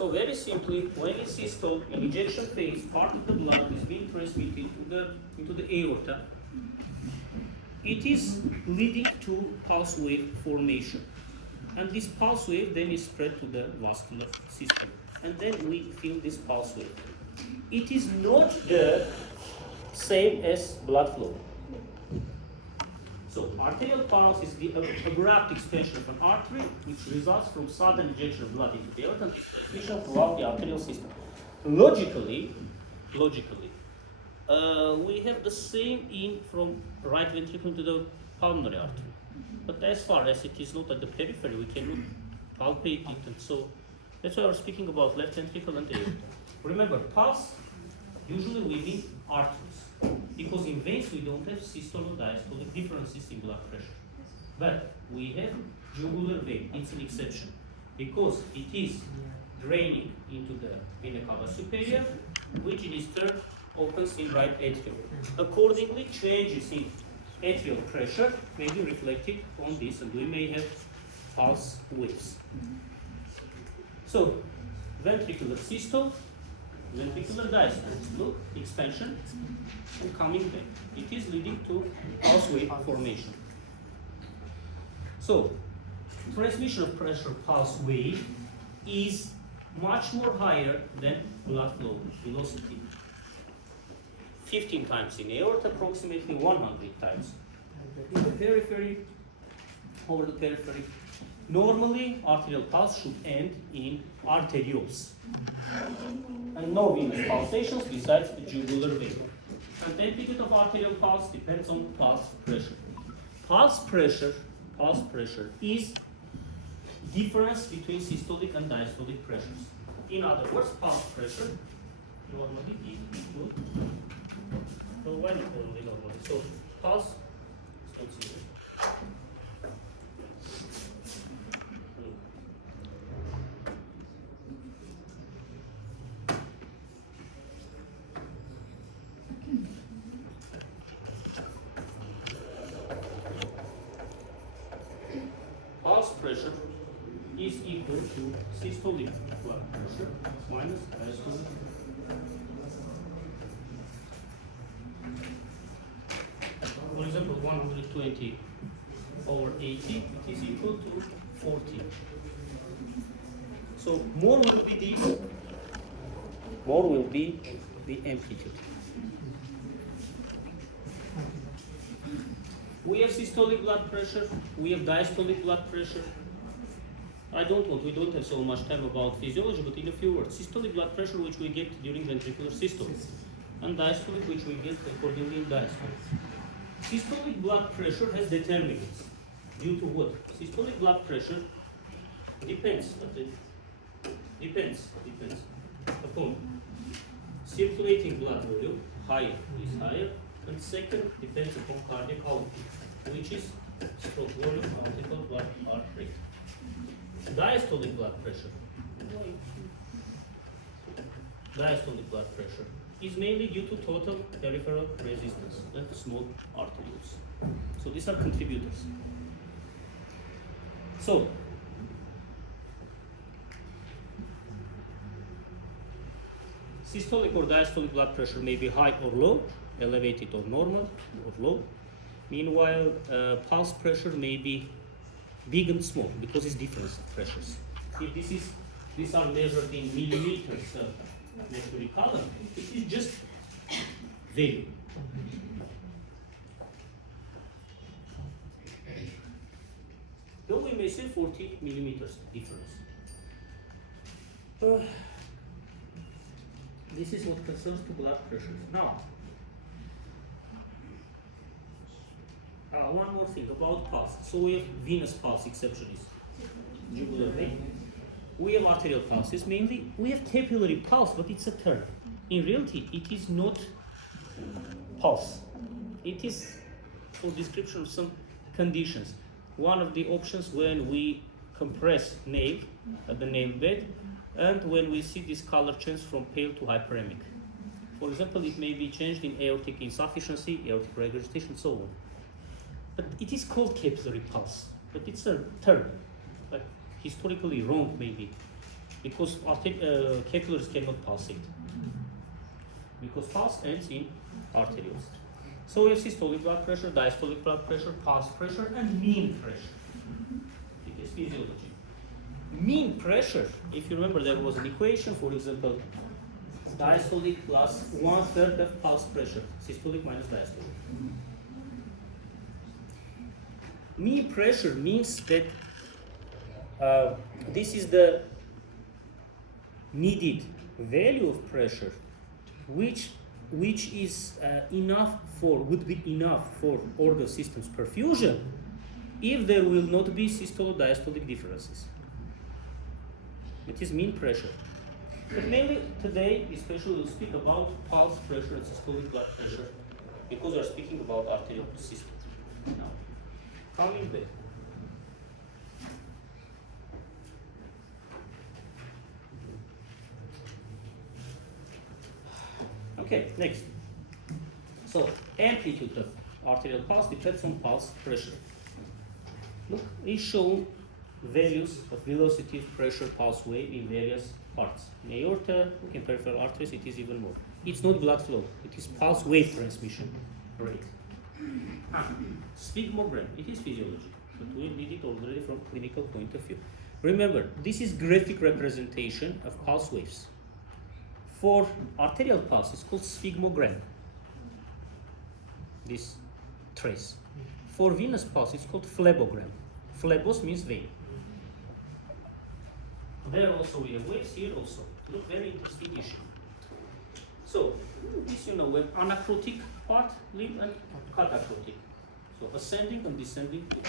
So very simply, when in systole, in ejection phase, part of the blood is being transmitted into the aorta. It is leading to pulse wave formation. And this pulse wave then is spread to the vascular system. And then we feel this pulse wave. It is not the same as blood flow. So arterial pulse is the abrupt expansion of an artery, which results from sudden injection of blood into the aorta and transmission throughout the arterial system. Logically, we have the same in from right ventricle to the pulmonary artery. But as far as it is not at the periphery, we cannot palpate it, and so that's why we're speaking about left ventricle and aorta. Remember, pulse usually within arteries, because in veins we don't have systolic or diastolic differences in blood pressure. But we have jugular vein, it's an exception, because it is draining into the vena cava superior, which in its turn opens in right atrium. Accordingly, changes in atrial pressure may be reflected on this, and we may have pulse waves. So, ventricular systole, ventricular diastole, look, expansion and coming back. It is leading to pulse wave formation. So, transmission of pressure pulse wave is much more higher than blood flow velocity. 15 times in aorta, approximately 100 times in the periphery, over the periphery. Normally, arterial pulse should end in arterioles, and no venous pulsations besides the jugular vein. And the amplitude of arterial pulse depends on pulse pressure. Pulse pressure is difference between systolic and diastolic pressures. In other words, pulse pressure normally is equal. So why not normally? So pulse. Pulse pressure is equal to systolic blood pressure minus diastolic. For example, 120 over 80, it is equal to 40. So more will be the amplitude. We have systolic blood pressure, we have diastolic blood pressure. We don't have so much time about physiology, but in a few words, systolic blood pressure which we get during ventricular systole, and diastolic which we get accordingly in diastole. Systolic blood pressure has determinants. Due to what? Systolic blood pressure depends upon circulating blood volume, higher is higher, and second depends upon cardiac output, which is stroke volume multiple blood heart rate. Diastolic blood pressure is mainly due to total peripheral resistance and small arterioles. So these are contributors. So systolic or diastolic blood pressure may be high or low, elevated or normal or low. Meanwhile, pulse pressure may be big and small because it's difference of pressures. If these are measured in millimeters mercury column, it is just value. Though we may say 40 millimeters difference. This is what concerns to blood pressures. Now, one more thing about pulse. So we have venous pulse, exception is jugular vein. We have arterial pulses mainly. We have capillary pulse, but it's a term. In reality, it is not pulse. It is for description of some conditions. One of the options when we compress nail at the nail bed, and when we see this color change from pale to hyperemic. For example, it may be changed in aortic insufficiency, aortic regurgitation, so on. But it is called capillary pulse, but it's a term, but historically wrong maybe. because capillaries cannot pulsate. Because pulse ends in arterioles. So we have systolic blood pressure, diastolic blood pressure, pulse pressure, and mean pressure. It is physiology. Mean pressure, if you remember, there was an equation, for example, diastolic plus 1/3 of pulse pressure, systolic minus diastolic. Mean pressure means that this is the needed value of pressure, which is would be enough for organ systems perfusion if there will not be systolo-diastolic differences. It is mean pressure. But mainly today, especially, we'll speak about pulse pressure and systolic blood pressure because we're speaking about arterial system. Now, coming back. Okay, next. So, amplitude of arterial pulse depends on pulse pressure. Look, it's shown values of velocity, pressure, pulse wave in various parts. In aorta, look in peripheral arteries, it is even more. It's not blood flow, it is pulse wave transmission rate. Sphygmogram, it is physiology, but we need it already from clinical point of view. Remember, this is graphic representation of pulse waves. For arterial pulse, it's called sphygmogram, this trace. For venous pulse, it's called phlebogram. Phlebos means vein. There also we have waves, here also. Look, very interesting issue. So, this you know, we have anacrotic part, limb, and catacrotic. So, ascending and descending limbs.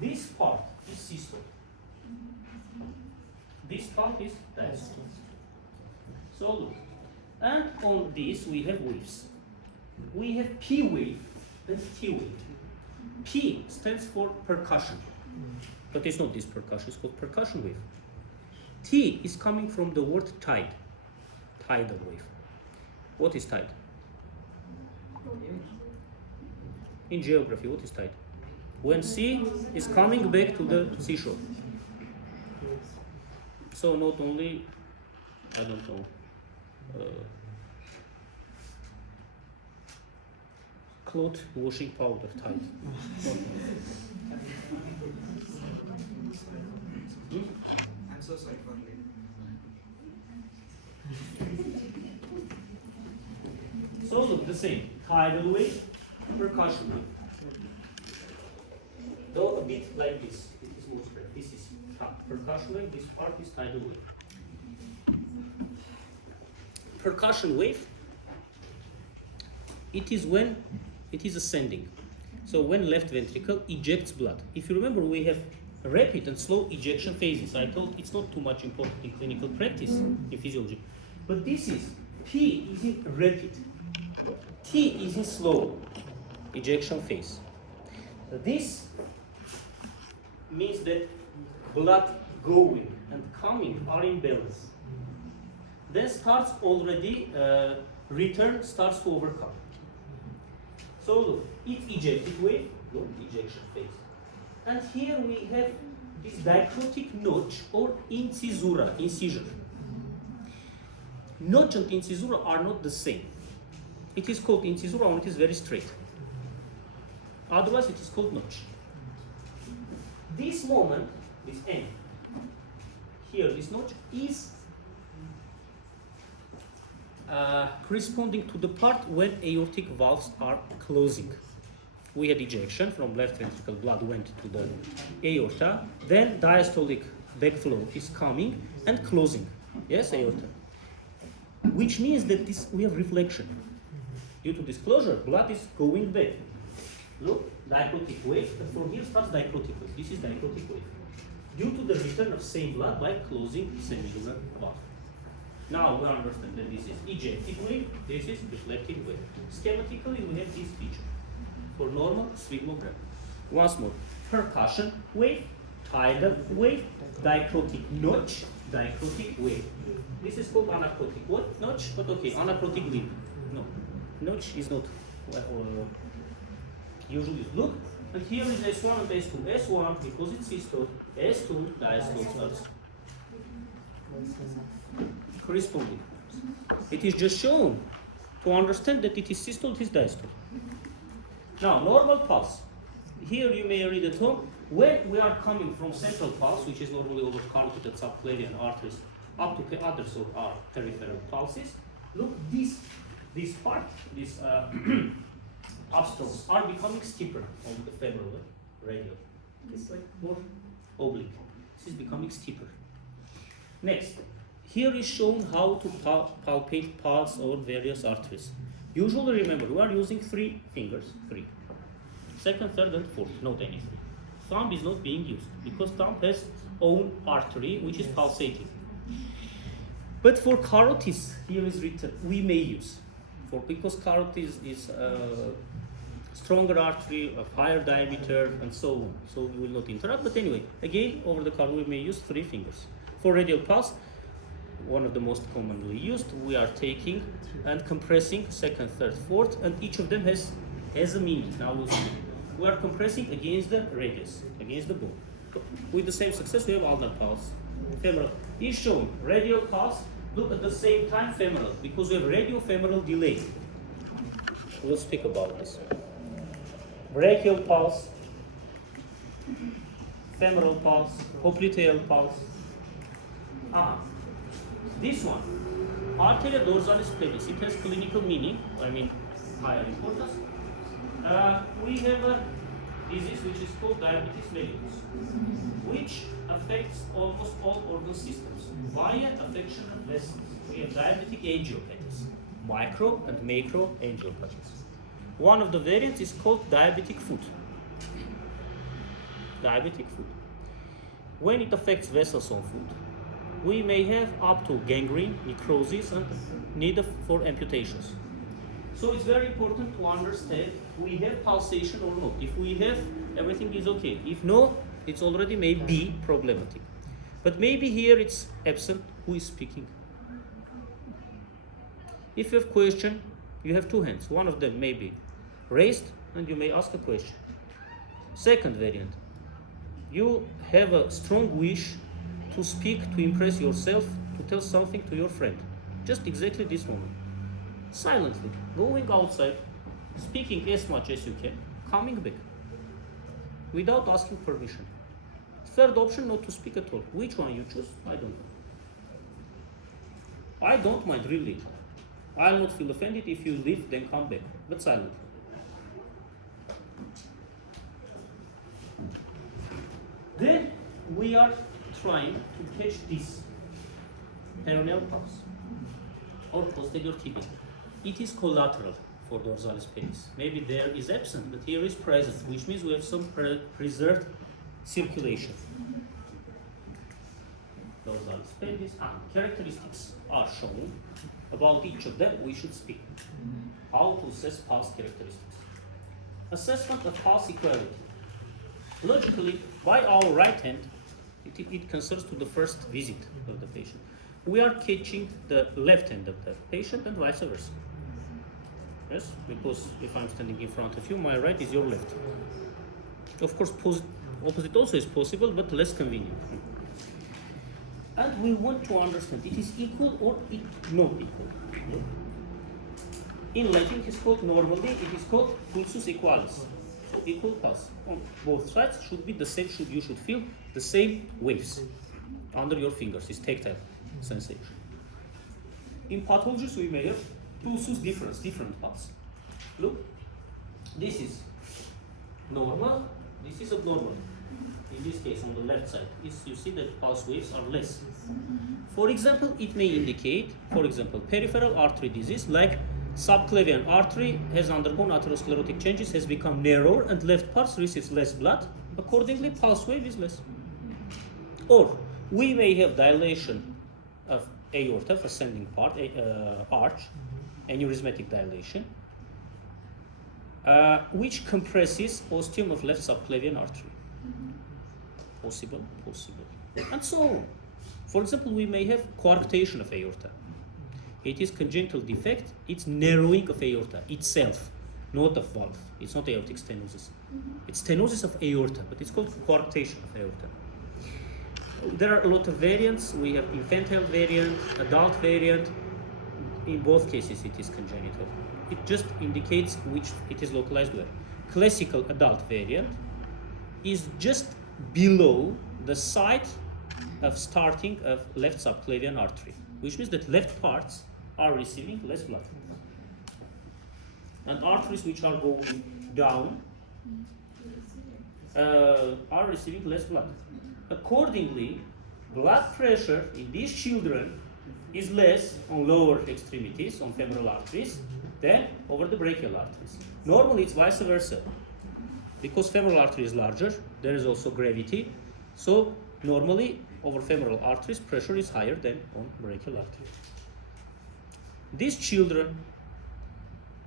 This part is systole. This part is diastole. So, look. And on this we have waves. We have P wave and T wave. P stands for percussion. But it's not this percussion, it's called percussion wave. T is coming from the word tide, tidal wave. What is tide? In geography, what is tide? When sea is coming back to the seashore. So not only, I don't know, cloth washing powder tide. I'm so sorry for late. So look, the same. Tidal wave, percussion wave. Though a bit like this. It is more spread. This is percussion wave, this part is tidal wave. Percussion wave, it is when it is ascending. So when left ventricle ejects blood. If you remember, we have rapid and slow ejection phases. I told it's not too much important in clinical practice in physiology. But this is, P is in rapid, T is in slow ejection phase. This means that blood going and coming are in balance. Then starts already, return starts to overcome. So look, it's ejected wave, look, ejection phase. And here we have this dichrotic notch or incisura, incision. Notch and incisura are not the same. It is called incisura when it is very straight. Otherwise it is called notch. This moment, this end, here this notch is corresponding to the part when aortic valves are closing. We had ejection from left ventricle, blood went to the aorta, then diastolic backflow is coming and closing. Yes, aorta. Which means that we have reflection. Due to this closure, blood is going back. Look, dichrotic wave, and from here starts dichrotic wave. This is dichrotic wave. Due to the return of same blood by closing semilunar valve. Now we understand that this is ejective wave, this is reflective wave. Schematically, we have this feature. For normal sphygmogram. Once more, percussion wave, tidal wave, dichrotic notch, dichrotic wave. This is called anacrotic. What? Notch? But okay, anacrotic limb. No, notch is not usually. Look, and here is S1 and S2. S1 because it's systole, S2 diastole starts. corresponding. It is just shown to understand that it is systole, it is diastole. Now, normal pulse. Here you may read at home, when we are coming from central pulse, which is normally over carotid and subclavian arteries, up to others of our peripheral pulses, look, this part, these obstacles are becoming steeper on the femoral radial. It's like more oblique. This is becoming steeper. Next, here is shown how to palpate pulse on various arteries. Usually remember, we are using 3 fingers, 3. Second, third, and fourth, not any 3. Thumb is not being used because thumb has own artery which is pulsating. But for carotids, here is written, we may use. Because carotid is a stronger artery, of higher diameter, and so on. So we will not interrupt. But anyway, again, over the carotid, we may use 3 fingers. For radial pulse, one of the most commonly used, we are taking and compressing second, third, fourth, and each of them has a meaning. Now we'll see. We are compressing against the radius, against the bone. With the same success, we have ulnar pulse. Femoral is showing radial pulse. Look at the same time femoral, because we have radiofemoral delay. We'll speak about this. Brachial pulse, femoral pulse, popliteal pulse. This one, arteria dorsalis plebis, it has clinical meaning, I mean higher importance. We have a disease which is called diabetes mellitus, which affects almost all organ systems via affection of vessels. We have diabetic angiopathies, micro and macro angiopathies. One of the variants is called diabetic foot. Diabetic foot. When it affects vessels on foot, we may have up to gangrene, necrosis, and need for amputations. So it's very important to understand we have pulsation or not. If we have, everything is okay. If no, it's already may be problematic. But maybe here it's absent. Who is speaking? If you have question, you have 2 hands. One of them may be raised and you may ask a question. Second variant, you have a strong wish to speak, to impress yourself, to tell something to your friend. Just exactly this moment. Silently, going outside, speaking as much as you can, coming back, without asking permission. Third option, not to speak at all. Which one you choose, I don't know. I don't mind, really. I'll not feel offended if you leave, then come back, but silently. Then we are trying to catch this peroneal pulse or posterior tibia. It is collateral for dorsalis penis. Maybe there is absent, but here is present, which means we have some preserved circulation. Dorsalis penis and characteristics are shown. About each of them, we should speak. How to assess pulse characteristics. Assessment of pulse equality. Logically, by our right hand, it concerns to the first visit of the patient. We are catching the left hand of the patient and vice versa. Yes, because if I'm standing in front of you, my right is your left. Of course, opposite also is possible, but less convenient. And we want to understand it is equal or not equal. In Latin, it is called normally, it is called pulsus equalis. So equal pulse on both sides should be the same. You should feel the same waves under your fingers. It's tactile sensation. In pathologies, we may have pulsus different pulse. Look, this is normal. This is abnormal. In this case, on the left side, you see that pulse waves are less. For example, it may indicate, for example, peripheral artery disease, like subclavian artery has undergone atherosclerotic changes, has become narrower, and left pulse receives less blood. Accordingly, pulse wave is less. Or we may have dilation of aorta, ascending part, arch, aneurysmatic dilation, which compresses ostium of left subclavian artery. Possible, and so on. For example, we may have coarctation of aorta. It is congenital defect, it's narrowing of aorta itself, not of valve. It's not aortic stenosis. It's stenosis of aorta, but it's called coarctation of aorta. There are a lot of variants. We have infantile variant, adult variant. In both cases, it is congenital. It just indicates which it is localized where. Classical adult variant is just below the site of starting of left subclavian artery, which means that left parts are receiving less blood. And arteries which are going down are receiving less blood. Accordingly, blood pressure in these children is less on lower extremities, on femoral arteries, than over the brachial arteries. Normally it's vice versa. Because femoral artery is larger, there is also gravity. So normally over femoral arteries, pressure is higher than on brachial artery. These children,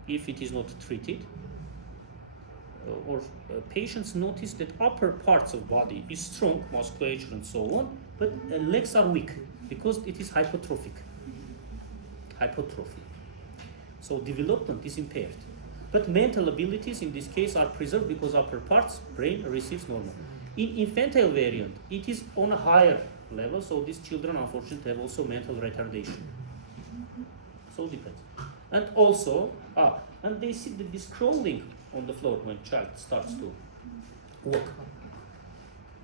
if it is not treated, or patients notice that upper parts of body is strong, musculature and so on, but legs are weak because it is hypertrophic. Hypertrophy. So development is impaired. But mental abilities in this case are preserved because upper parts, brain receives normal. In infantile variant, it is on a higher level, so these children unfortunately have also mental retardation. So depends. And also, and they see that this crawling on the floor when child starts to walk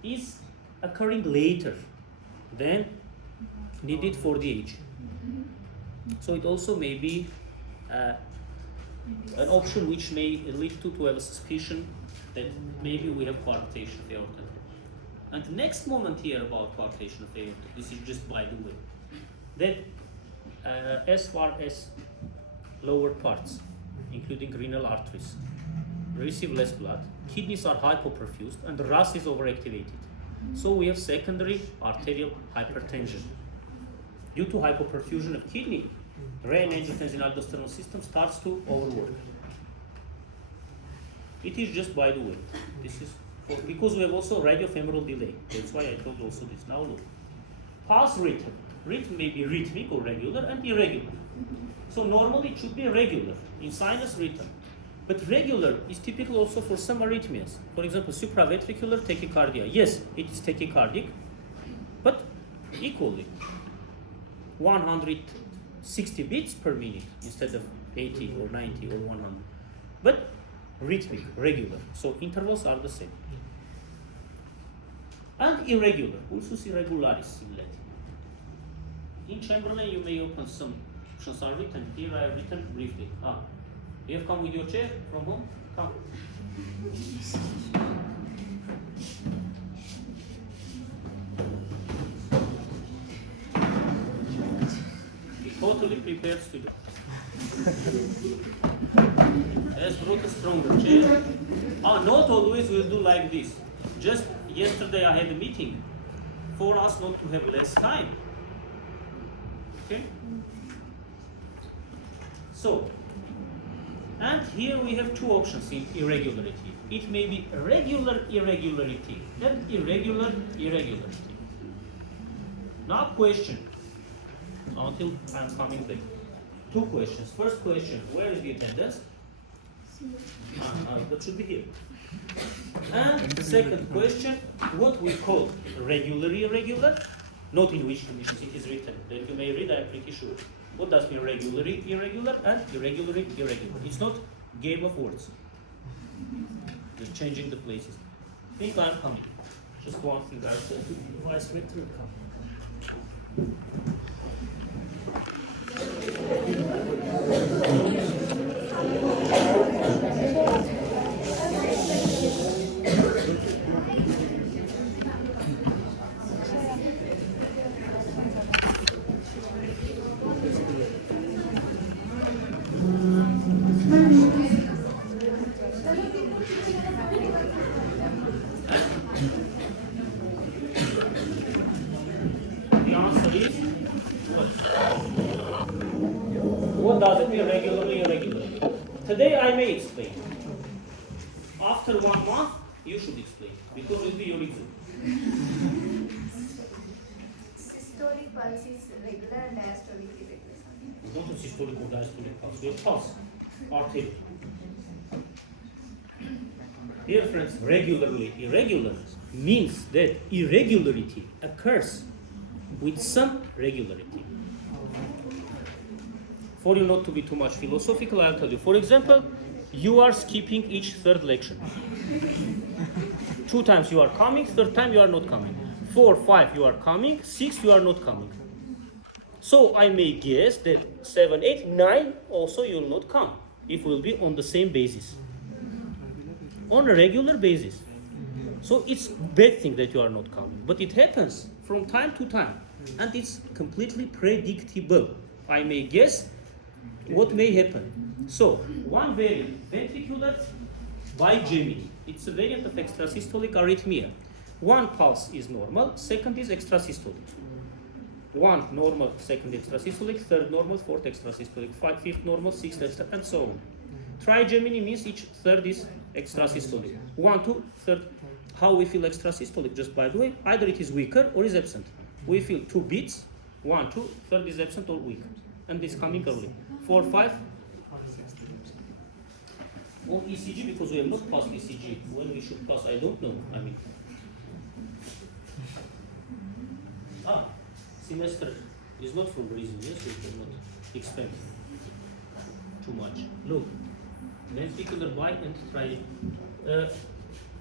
is occurring later than needed for the age. So it also may be an option which may lead to have a suspicion that maybe we have coarctation of aorta. And the next moment here about coarctation of aorta, this is just by the way, that as far as lower parts, including renal arteries, receive less blood, kidneys are hypoperfused, and the RAS is overactivated. So we have secondary arterial hypertension. Due to hypoperfusion of kidney, renin-angiotensin-aldosterone system starts to overwork. It is just by the way. This is because we have also radiofemoral delay. That's why I told also this. Now look. Pulse rhythm. Rhythm may be rhythmic or regular and irregular. So normally it should be regular in sinus rhythm. But regular is typical also for some arrhythmias. For example, supraventricular tachycardia. Yes, it is tachycardic, but equally. 160 beats per minute instead of 80 or 90 or 100. But rhythmic, regular. So intervals are the same. And irregular, pulsus irregularis in Latin. In Chamberlain, you may open some options are written. Here I have written briefly. You have come with your chair from home? Come. He totally prepares to do. Has brought a stronger chair. Not always we'll do like this. Just yesterday I had a meeting for us not to have less time. Okay? So, and here we have two options in irregularity. It may be regular irregularity and irregular irregularity. Now question, until I'm coming back. Two questions. First question, where is the attendance? That should be here. And the second question, what we call regular irregular, not in which conditions it is written. That you may read, I'm pretty sure. What does mean regularly irregular and irregularly irregular? It's not game of words. Just changing the places. Think I'm coming. Just one thing I said. Vice rector come. What does it mean regularly irregular? Today I may explain. After 1 month, you should explain because it will be your exam. Systolic pulse is regular and diastolic irregular. Not a systolic or diastolic pulse, we have pulse, arterial. Here, friends, regularly irregular means that irregularity occurs occurs with some regularity. For you not to be too much philosophical, I'll tell you. For example, you are skipping each third lecture. 2 times you are coming, 3rd time you are not coming. 4, 5 you are coming, 6 you are not coming. So I may guess that 7, 8, 9 also you will not come. It will be on the same basis. On a regular basis. So it's bad thing that you are not coming. But it happens from time to time. And it's completely predictable. I may guess what may happen. So, one variant, ventricular bigeminy. It's a variant of extrasystolic arrhythmia. One pulse is normal, second is extrasystolic. 1 normal, 2nd extrasystolic, 3rd normal, 4th extrasystolic, 5th normal, 6th extra, and so on. Trigeminy means each 3rd is extrasystolic. 1, 2, 3rd. How we feel extrasystolic, just by the way, either it is weaker or is absent. We feel 2 beats, 1, 2, 3rd is absent or weak, and it's coming early. 4, 5. On ECG, because we have not passed ECG. When we should pass, I don't know. Semester is not from reason, yes, we cannot expect too much. Look, ventricular bi and tri.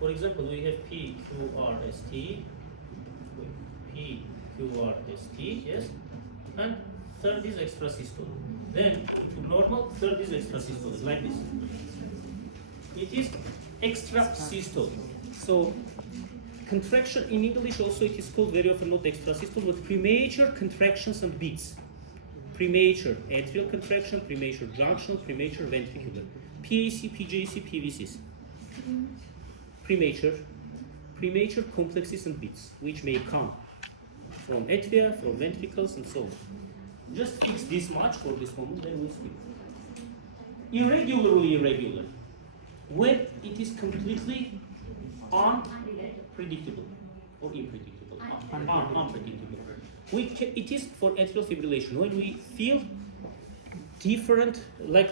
For example, we have PQRST, PQRST, yes, and 3rd is extrasystolic. Then to normal, 3rd is extrasystolic, like this. It is extrasystolic. So contraction in English also it is called very often not extrasystole, but premature contractions and beats. Premature atrial contraction, premature junction, premature ventricular. PAC, PJC, PVCs. Premature complexes and beats, which may come from atria, from ventricles, and so on. Just fix this much for this moment, then we speak. Irregularly irregular. When it is completely unpredictable or unpredictable. It is for atrial fibrillation. When we feel different, like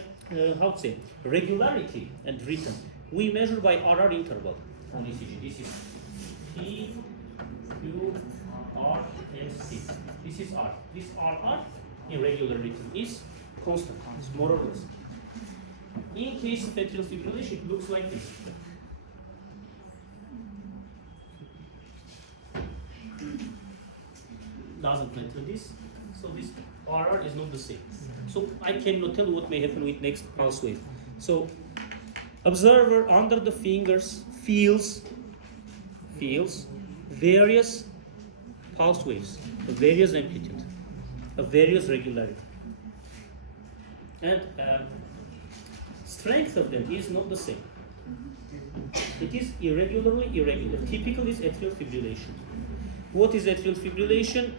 how to say, regularity and rhythm, we measure by RR interval on ECG. This is P, Q, R, S, T. This is R. This RR, irregular rhythm, is constant, more or less. In case of atrial fibrillation, it looks like this. Doesn't matter this, so this RR is not the same. So I cannot tell what may happen with next pulse wave. So observer under the fingers feels various pulse waves of various amplitude, of various regularity, and strength of them is not the same. It is irregularly irregular. Typical is atrial fibrillation. What is atrial fibrillation?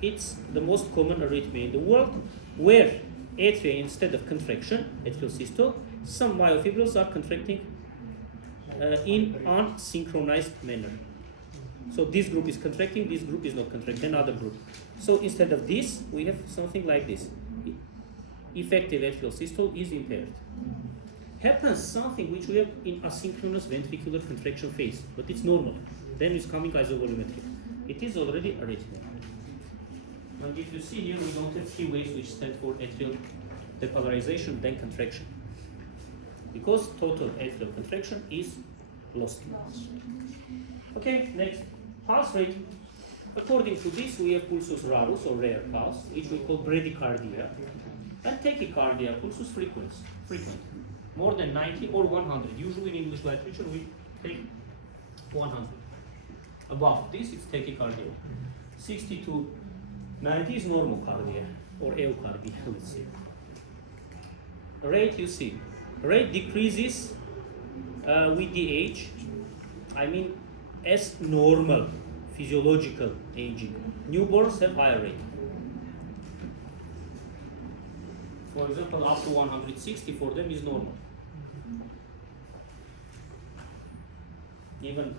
It's the most common arrhythmia in the world, where atria, instead of contraction, atrial systole, some myofibrils are contracting in unsynchronized manner. So this group is contracting, this group is not contracting, another group. So instead of this, we have something like this. Effective atrial systole is impaired. Happens something which we have in asynchronous ventricular contraction phase, but it's normal. Then it's coming isovolumetric. It is already arrhythmia. And if you see here, we don't have key waves which stand for atrial depolarization, then contraction. Because total atrial contraction is lost. Okay, next. Pulse rate. According to this, we have pulsus rarus, or rare pulse, which we call bradycardia, and tachycardia, pulsus frequent. More than 90 or 100. Usually in English literature, we take 100. Above this, it's tachycardia. 60 to 90 is normal cardia, or eucardia, let's say. Rate, you see. Rate decreases with the age. I mean, as normal physiological aging. Newborns have higher rate. For example, up to 160 for them is normal. Even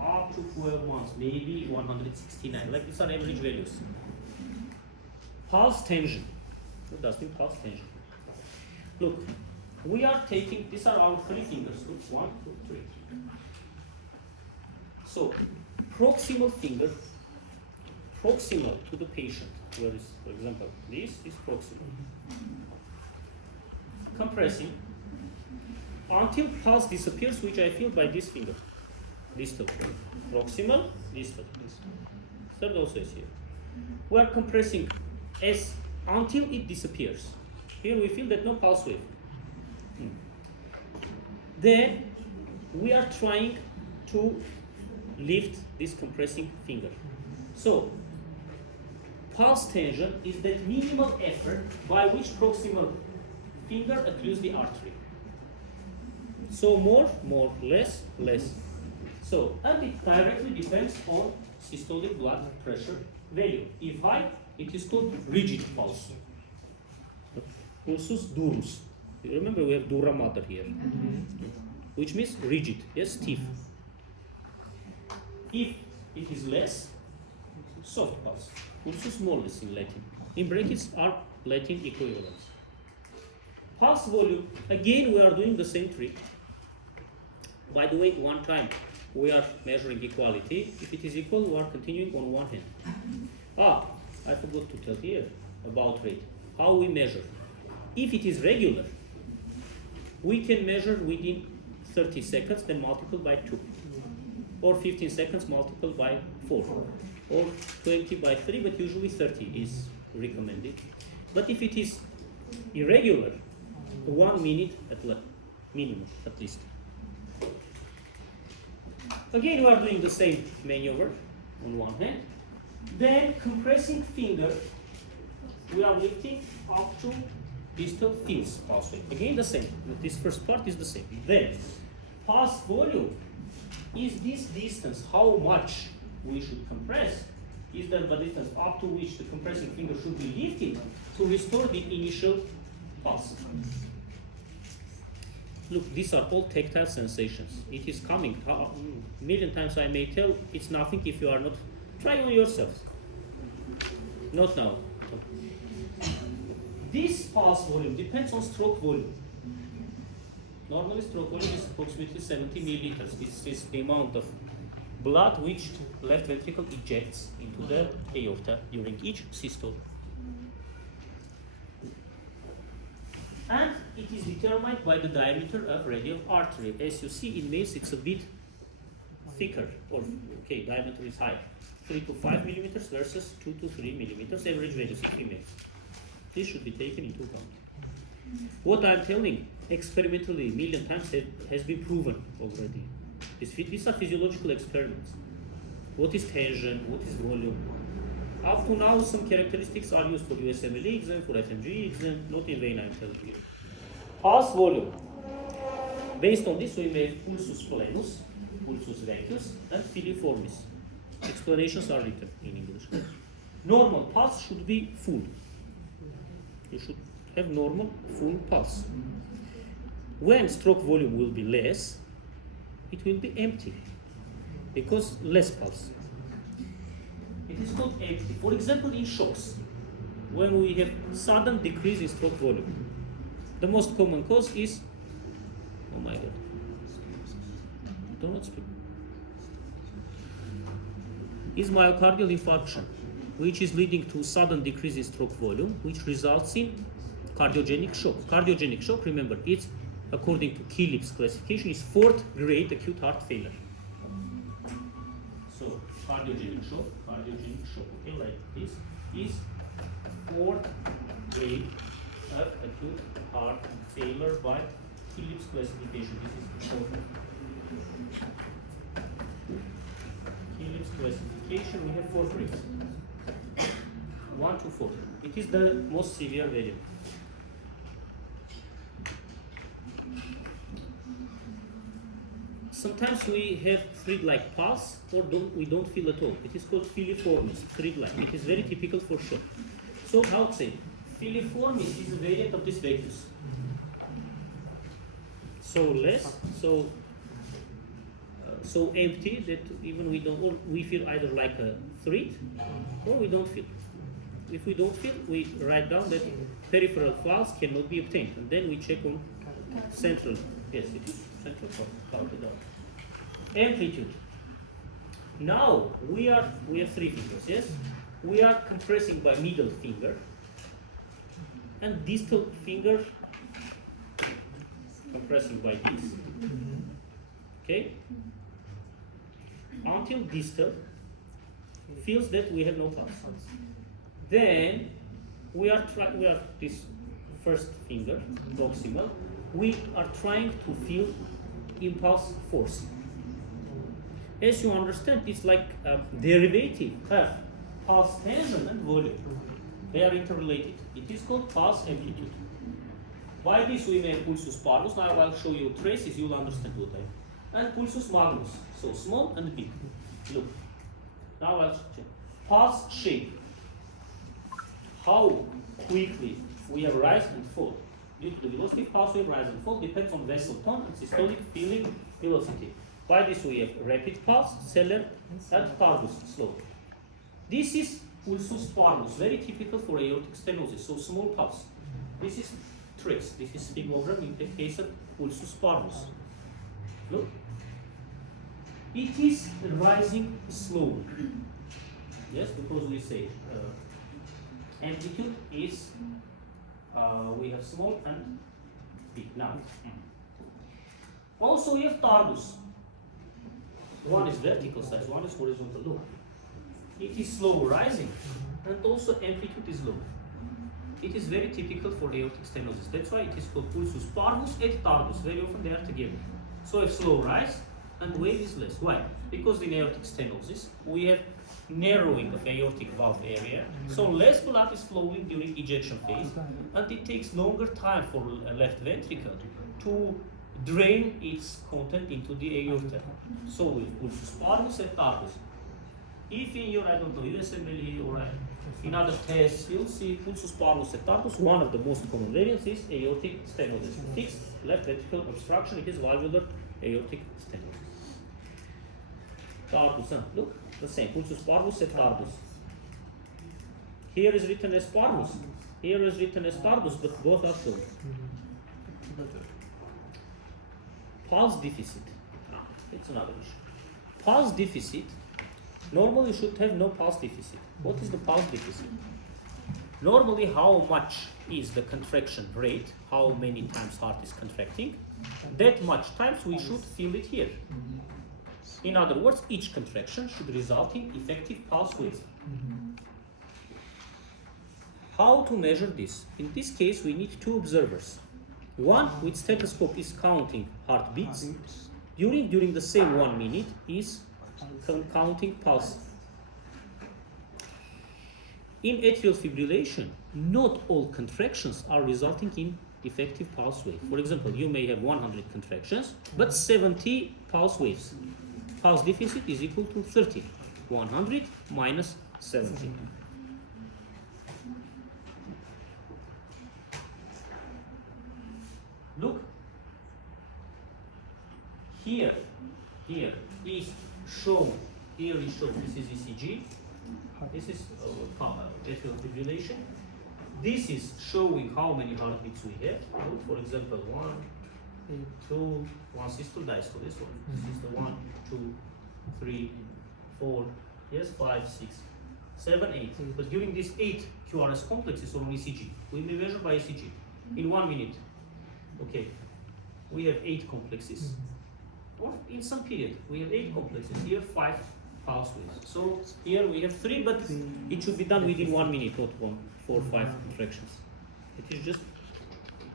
up to 12 months, maybe 169. Like these are average values. Pulse tension. What does mean pulse tension? Look, we are taking, these are our 3 fingers. Look, 1, 2, 3. So, proximal finger, proximal to the patient. Where is, for example, this is proximal. Compressing until pulse disappears, which I feel by this finger. Distal. Proximal, distal. Third also is here. We are compressing as until it disappears. Here we feel that no pulse wave. Then we are trying to lift this compressing finger. So, pulse tension is that minimal effort by which proximal finger occludes the artery. So more, less. So, and it directly depends on systolic blood pressure value. If high, it is called rigid pulse. Pulsus durus. You remember we have dura mater here, which means rigid, yes, stiff. If it is less, soft pulse. Pulsus mollis in Latin. In brackets are Latin equivalents. Pulse volume, again we are doing the same trick. By the way, one time we are measuring equality. If it is equal, we are continuing on one hand. I forgot to tell here about rate. How we measure. If it is regular, we can measure within 30 seconds, then multiply by 2. Or 15 seconds, multiply by 4. Or 20 by 3, but usually 30 is recommended. But if it is irregular, 1 minute at minimum, at least. Again, we are doing the same maneuver on one hand. Then compressing finger, we are lifting up to distal fins pulse wave. Again, the same. This first part is the same. Then, pulse volume is this distance, how much we should compress, is that the distance up to which the compressing finger should be lifted to restore the initial pulse. Look, these are all tactile sensations. It is coming. A million times I may tell, it's nothing if you are not. Try on yourselves. Not now. This pulse volume depends on stroke volume. Normally stroke volume is approximately 70 milliliters. This is the amount of blood which left ventricle ejects into the aorta during each systole. And it is determined by the diameter of radial artery. As you see in males, it's a bit thicker, or diameter is high. 3 to 5 millimeters versus 2 to 3 millimeters, average values in females. This should be taken into account. What I'm telling experimentally, million times, has been proven already. These are physiological experiments. What is tension? What is volume? Up to now, some characteristics are used for USMLE exam, for FMG exam, not in vain I'm telling you. Pulse volume. Based on this, we made pulsus plenus, pulsus vacuus, and filiformis. Explanations are written in English. Normal pulse should be full. You should have normal, full pulse. When stroke volume will be less, it will be empty, because less pulse. It is called empty. For example, in shocks, when we have sudden decrease in stroke volume, the most common cause is, oh my God, do not speak, is myocardial infarction, which is leading to sudden decrease in stroke volume, which results in cardiogenic shock. Cardiogenic shock, remember, it's according to Phillips classification, is 4th grade acute heart failure. So cardiogenic shock, okay, like this, is 4th grade of acute heart failure by Phillips classification. This is 4th. Phillips classification, we have 4 grades. 1 to 4. It is the most severe variant. Sometimes we have thread-like pulse, or we don't feel at all. It is called filiformis, thread-like. It is very typical for shock. So how to say? Filiformis is a variant of this vacuus. So less, so empty that even we feel either like a thread, or we don't feel. If we don't feel, we write down that peripheral pulse cannot be obtained, and then we check on central. Yes, it is central pulse. Count it out. Amplitude. Now we have 3 fingers, yes? We are compressing by middle finger and distal finger compressing by this. Okay? Until distal feels that we have no pulse. Then we are this first finger, proximal, we are trying to feel impulse force. As you understand, it's like a derivative of pulse tension and volume. They are interrelated. It is called pulse amplitude. By this we make pulsus parvus. Now I'll show you traces, you'll understand what I mean. And pulsus magnus, so small and big. Look. Now I'll check. Pulse shape. How quickly we have rise and fall. Due to the velocity, pulse wave rise and fall depends on vessel tone and systolic feeling velocity. By this we have rapid pulse, celer, and parvus, slow. This is pulsus parvus, very typical for aortic stenosis, so small pulse. This is trace, this is sphygmogram in the case of pulsus parvus. Look. It is rising slowly. Yes, because we say amplitude is, we have small and big. Now, also we have tardus. One is vertical size, one is horizontal. Look, it is slow rising, and also amplitude is low. It is very typical for aortic stenosis. That's why it is called pulsus parvus et tardus. Very often they are together. So if slow rise and wave is less. Why? Because in aortic stenosis we have narrowing of aortic valve area, so less blood is flowing during ejection phase, and it takes longer time for left ventricle to drain its content into the aorta. So with pulsus parvus et tardus. If in your, I don't know, USMLE or in other tests, you'll see pulsus parvus et tardus. One of the most common variants is aortic stenosis. Fixed left ventricle obstruction, it is valvular aortic stenosis. Tardus, look, the same, pulsus parvus et tardus. Here is written as parvus, here is written as tardus, but both are slow. Pulse deficit, it's another issue. Pulse deficit, normally you should have no pulse deficit. What is the pulse deficit? Normally how much is the contraction rate, how many times heart is contracting, that much times we should feel it here. In other words, each contraction should result in effective pulse width. How to measure this? In this case, we need 2 observers. One with stethoscope is counting heartbeats. During the same 1 minute is counting pulse. In atrial fibrillation, not all contractions are resulting in effective pulse wave. For example, you may have 100 contractions, but 70 pulse waves. Pulse deficit is equal to 30. 100 minus 70. Look, here is shown, this is ECG, this is atrial fibrillation. This is showing how many heartbeats we have. Look, for example, 1, 2, 1 systole, diastole. This one. This is the 1, 2, 3, 4, yes, 5, 6, 7, 8. But during these 8 QRS complexes on ECG, we may measure by ECG in 1 minute. Okay, we have 8 complexes. Or in some period, we have 8 complexes. Here, 5 pulse waves. So here we have 3, but it should be done within 1 minute, not 4 or 5 contractions. It is just,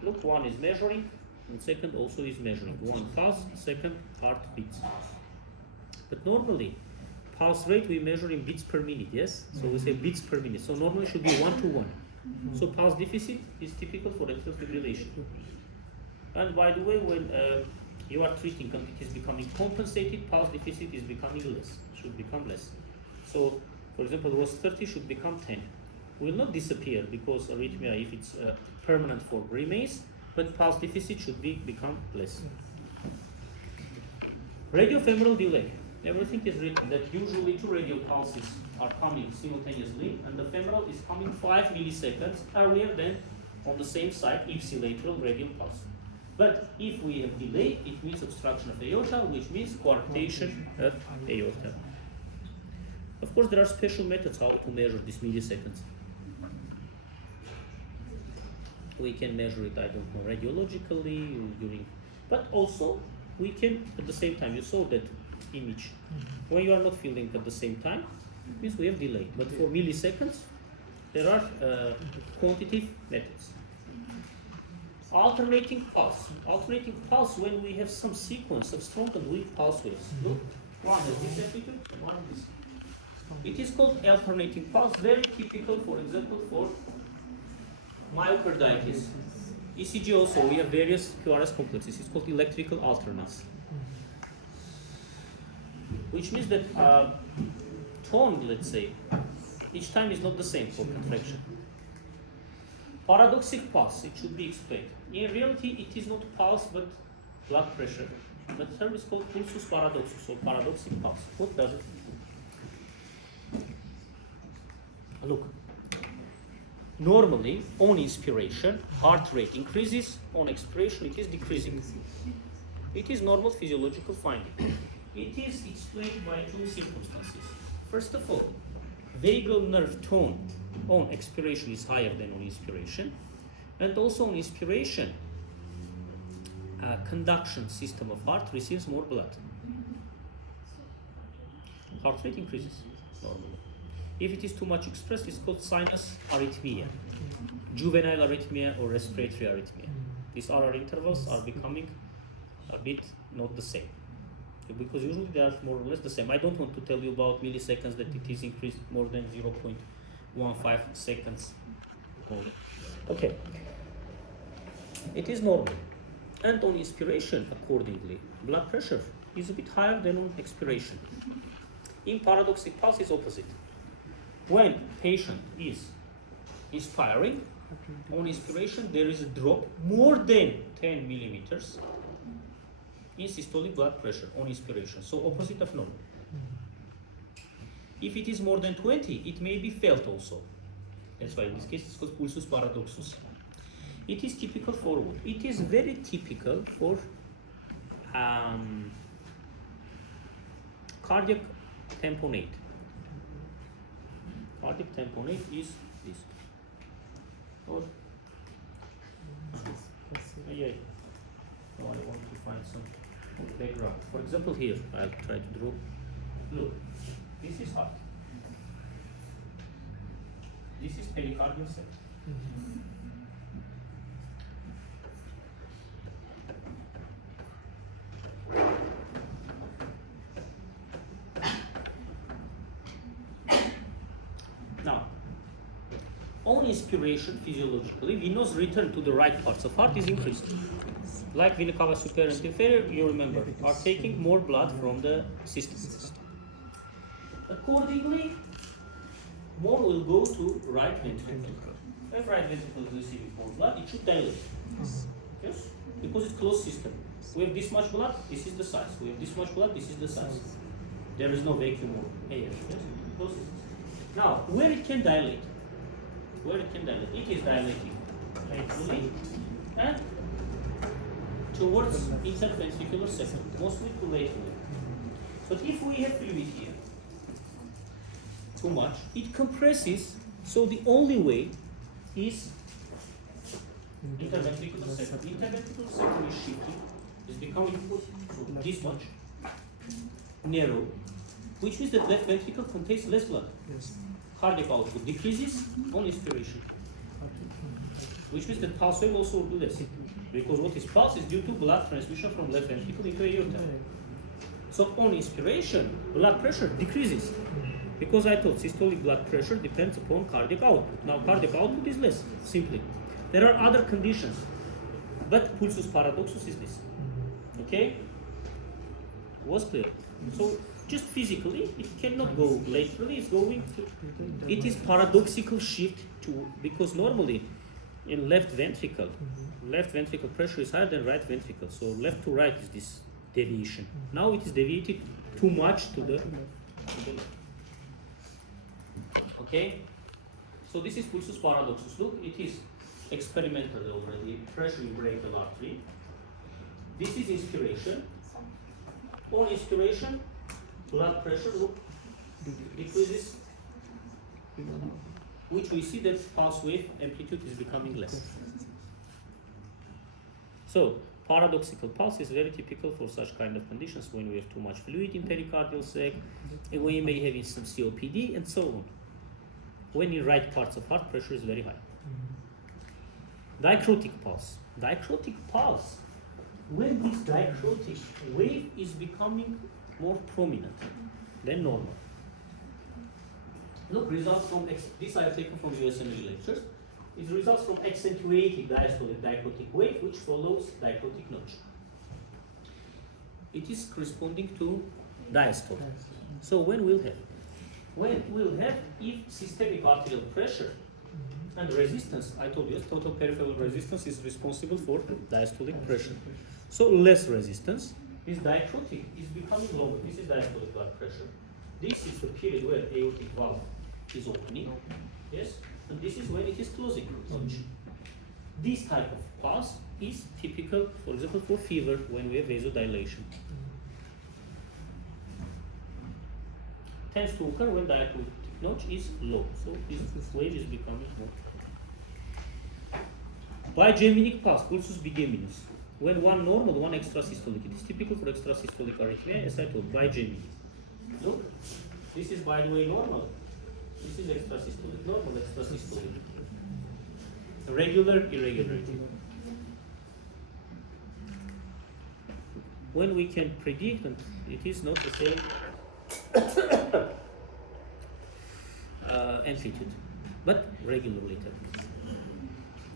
look, one is measuring, and second also is measuring. One pulse, second heartbeats. But normally, pulse rate we measure in beats per minute, yes? So we say beats per minute. So normally it should be 1 to 1. So pulse deficit is typical for atrial fibrillation. And by the way, when you are treating and it is becoming compensated, pulse deficit is becoming less, should become less. So, for example, it was 30, should become 10. Will not disappear because arrhythmia, if it's a permanent form, remains, but pulse deficit should become less. Radiofemoral delay. Everything is written that usually 2 radial pulses are coming simultaneously, and the femoral is coming 5 milliseconds earlier than on the same side ipsilateral radial pulse. But if we have delay, it means obstruction of aorta, which means coarctation of aorta. Of course, there are special methods how to measure these milliseconds. We can measure it, I don't know, radiologically during, but also we can at the same time. You saw that image. When you are not feeling at the same time, it means we have delay. But for milliseconds, there are quantitative methods. Alternating pulse. Alternating pulse when we have some sequence of strong and weak pulse waves. Look, one has this amplitude and one has this. It is called alternating pulse, very typical, for example, for myocarditis. ECG also, we have various QRS complexes. It's called electrical alternance. Which means that tone, let's say, each time is not the same for contraction. Paradoxic pulse, it should be explained. In reality, it is not pulse but blood pressure. The term is called pulsus paradoxus or paradoxic pulse. What does it mean? Look, normally on inspiration, heart rate increases, on expiration, it is decreasing. It is normal physiological finding. It is explained by two circumstances. First of all, vagal nerve tone on expiration is higher than on inspiration, and also on inspiration, conduction system of heart receives more blood. Heart rate increases normally. If it is too much expressed, it's called sinus arrhythmia, juvenile arrhythmia or respiratory arrhythmia. These RR intervals are becoming a bit not the same, because usually they are more or less the same. I don't want to tell you about milliseconds that it is increased more than 0.15 seconds. Okay, it is normal. And on inspiration, accordingly, blood pressure is a bit higher than on expiration. In paradoxic pulse, is opposite. When patient is inspiring, on inspiration there is a drop more than 10 millimeters in systolic blood pressure on inspiration, so opposite of normal. If it is more than 20, it may be felt also. That's why in this case it's called pulsus paradoxus. It is typical for what? It is very typical for cardiac tamponade. Cardiac tamponade is this. Or I want to find some background. For example, here I'll try to draw. Look, this is heart. This is pericardial septum. Now, on inspiration, physiologically, venous return to the right parts of heart is increased. Like vena cava superior and inferior, you remember, are taking more blood from the system. Accordingly, more will go to right ventricle. If right ventricle is receiving more blood, it should dilate. Yes? Because it's closed system. We have this much blood, this is the size. We have this much blood, this is the size. There is no vacuum or air. Yes? Closed system. Now, where it can dilate? Where it can dilate? It is dilating laterally and towards interventricular septum, mostly to laterally. But if we have fluid here, too much, it compresses, so the only way is interventricular septum. Interventricular septum is shifting, is becoming this much narrow, which means that left ventricle contains less blood. Yes. Cardiac output decreases on inspiration, which means that pulse wave also will do less, because what is pulse is due to blood transmission from left ventricle into aorta. So on inspiration, blood pressure decreases, because I thought systolic blood pressure depends upon cardiac output. Now cardiac output is less, simply. There are other conditions, but pulsus paradoxus is this. Okay? Was clear? So just physically, it cannot go laterally, it's going to, it is paradoxical shift to, because normally in left ventricle pressure is higher than right ventricle, so left to right is this deviation. Now it is deviated too much to the left. Okay? So this is pulsus paradoxus. Look, it is experimental already, pressure in brachial artery. This is inspiration. On inspiration, blood pressure, look, decreases, which we see that pulse wave amplitude is becoming less. So paradoxical pulse is very typical for such kind of conditions when we have too much fluid in pericardial sac, and when you may have in some COPD and so on. When in right parts of heart, pressure is very high. Dicrotic pulse. Dicrotic pulse, when this dicrotic wave is becoming more prominent than normal. Look, results from, this I have taken from USMLE lectures. It results from accentuating diastolic dicrotic wave, which follows dicrotic notch. It is corresponding to diastole. So when we'll have? When we'll have if systemic arterial pressure and resistance, I told you, total peripheral resistance is responsible for diastolic pressure. So less resistance, this dicrotic is becoming longer. This is diastolic blood pressure. This is the period where aortic valve is opening, yes, and this is when it is closing. This type of pulse is typical, for example, for fever when we have vasodilation. Tends to occur when diastolic notch is low, so this wave is becoming more. Bigeminic pulse, pulsus bigeminus. When one normal, one extrasystolic. It is typical for extrasystolic arrhythmia, as I told, bigeminic. Look, this is, by the way, normal. This is extrasystolic, normal extrasystolic. Regular, irregularity. When we can predict, and it is not the same amplitude, but regularly.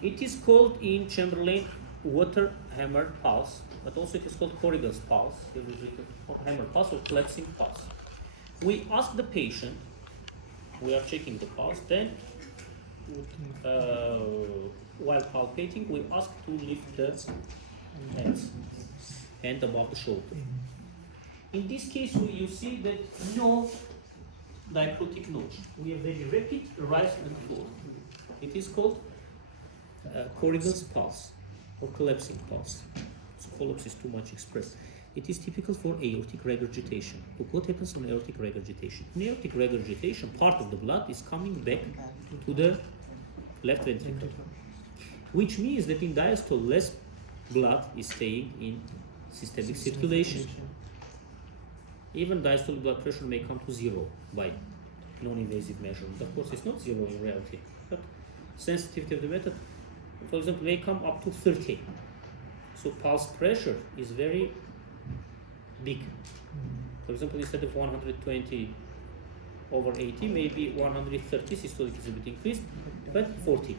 It is called in Chamberlain water hammer pulse, but also it is called Corrigan's pulse, hammer pulse or collapsing pulse. We ask the patient, we are checking the pulse, then while palpating, we ask to lift the hands, hand above the shoulder. In this case, you see that no dicrotic notch. We have very rapid rise and fall. It is called Corrigan's pulse or collapsing pulse. So collapse is too much expressed. It is typical for aortic regurgitation. Look what happens on aortic regurgitation. In aortic regurgitation, part of the blood is coming back to the left ventricle, which means that in diastole, less blood is staying in systemic circulation. Even diastolic blood pressure may come to zero by non-invasive measurement. Of course, it's not zero in reality, but sensitivity of the method, for example, may come up to 30. So pulse pressure is very big. For example, instead of 120 over 80, maybe 130 systolic is a bit increased, but 40.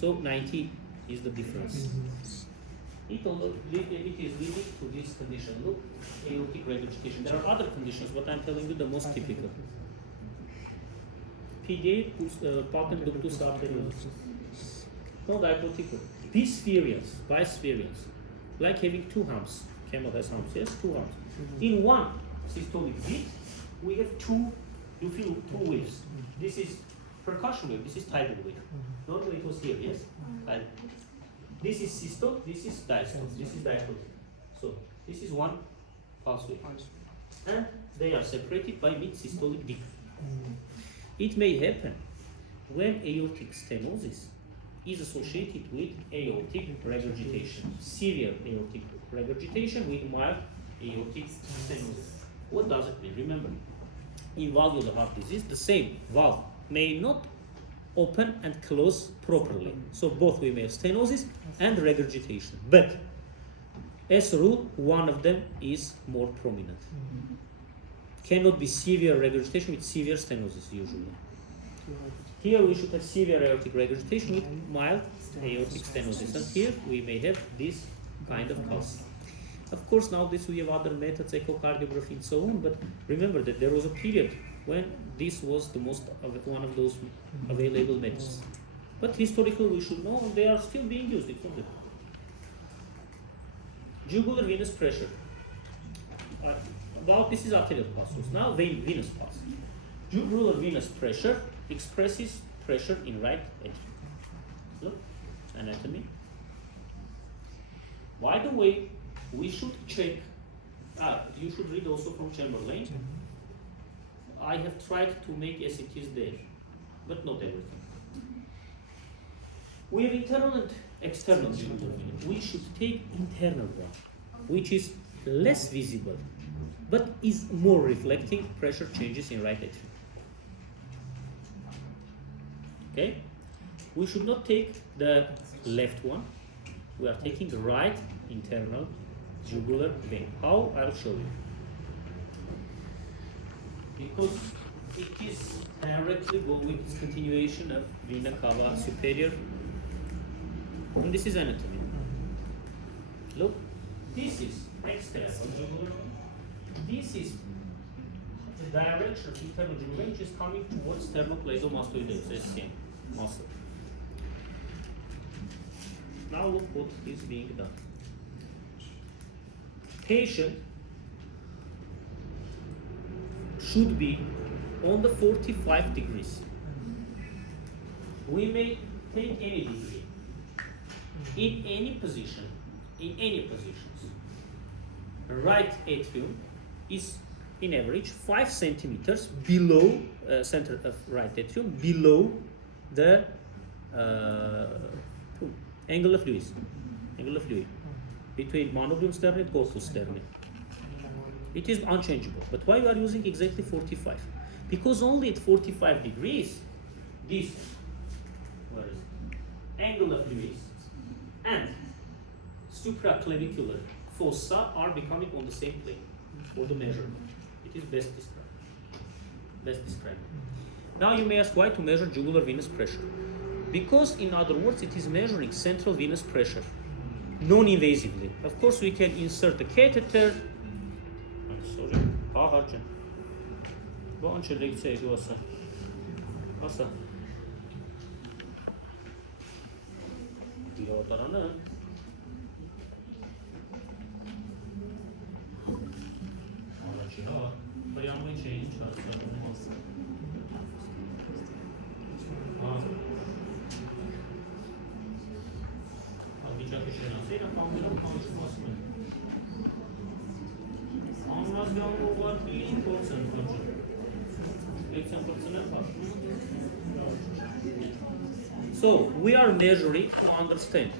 So 90 is the difference. It is leading to this condition. Look, aortic regurgitation. There are other conditions, but I'm telling you the most typical. PDA, patent ductus arteriosus. No diaprotical. Bispherence, like having two humps. Camel has humps, yes, two humps. In one systolic beat, we have two, you feel two waves. This is percussion wave, this is tidal wave. Normally it was here, yes? This is systole, this is diastole, this is diastolic. So this is one pulse wave. And they are separated by mid-systolic dip. It may happen when aortic stenosis is associated with aortic regurgitation, severe aortic regurgitation with mild aortic stenosis. What does it mean? Remember, in valvular heart disease, the same valve may not open and close properly. So both we may have stenosis and regurgitation. But as a rule, one of them is more prominent. Cannot be severe regurgitation with severe stenosis usually. Here we should have severe aortic regurgitation with mild aortic stenosis. And here we may have this kind of pulse. Of course, nowadays we have other methods, echocardiography and so on, but remember that there was a period when this was the most one of those available methods. But historically we should know, and they are still being used. Jugular venous pressure. About this is arterial pulse. Now venous pulse. Jugular venous pressure expresses pressure in right atrium. Look, anatomy. By the way, we should check. You should read also from Chamberlain. I have tried to make as it is there, but not everything. We have internal and external jugular vein. We should take internal one, which is less visible, but is more reflecting pressure changes in right atrium. Okay? We should not take the left one. We are taking the right internal jugular vein. How? I'll show you. Because it is directly going with this continuation of vena cava superior. And this is anatomy. Look, this is external jugular vein. This is the direction of internal jugular vein, which is coming towards sternocleidomastoideus, SCM muscle. Now look what is being done. Patient should be on the 45 degrees. We may take any degree in any position, in any positions. Right atrium is in average 5 centimeters below center of right atrium, below the angle of Lewis, between monobrium sterni and corpus sterni. It is unchangeable. But why we are using exactly 45? Because only at 45 degrees, this angle of Lewis and supraclavicular fossa are becoming on the same plane for the measurement. It is best described. Now you may ask why to measure jugular venous pressure. Because in other words, it is measuring central venous pressure, non-invasively. Of course, we can insert a catheter. I'm sorry. Harcan. Bu anche lekcije dosa. Asa. Dio tarana. But I'm going to change that. So we are measuring to understand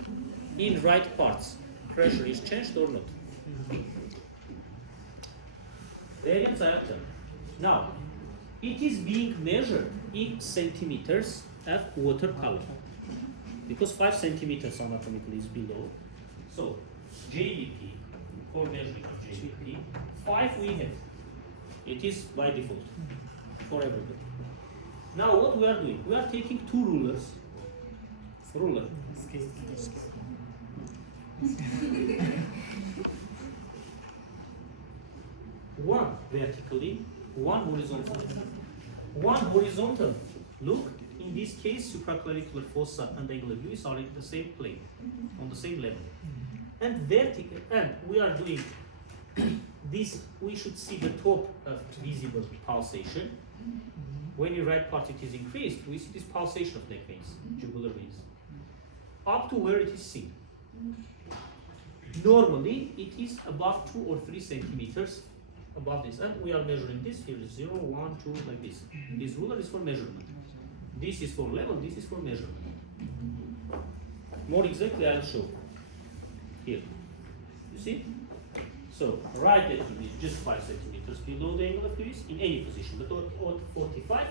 in right parts pressure is changed or not. Variance item. Now it is being measured in centimeters of water column. Because 5 centimeters anatomically is below. So JVP, for measuring of JVP, 5 we have. It is by default for everybody. Now what we are doing? We are taking 2 rulers. Ruler. One vertically, one horizontally. One horizontal. Look. In this case, supraclavicular fossa and angle of Lewis are in the same plane, on the same level. And vertical, and we are doing this, we should see the top of visible pulsation. When in right part it is increased, we see this pulsation of neck veins, jugular veins, up to where it is seen. Normally, it is above 2 or 3 centimeters above this, and we are measuring this. Here is 0, 1, 2, like this. This ruler is for measurement. This is for level, this is for measurement. More exactly, I'll show. Here. You see? So, right atrium is just 5 centimeters below the angle of Lewis in any position, but at 45,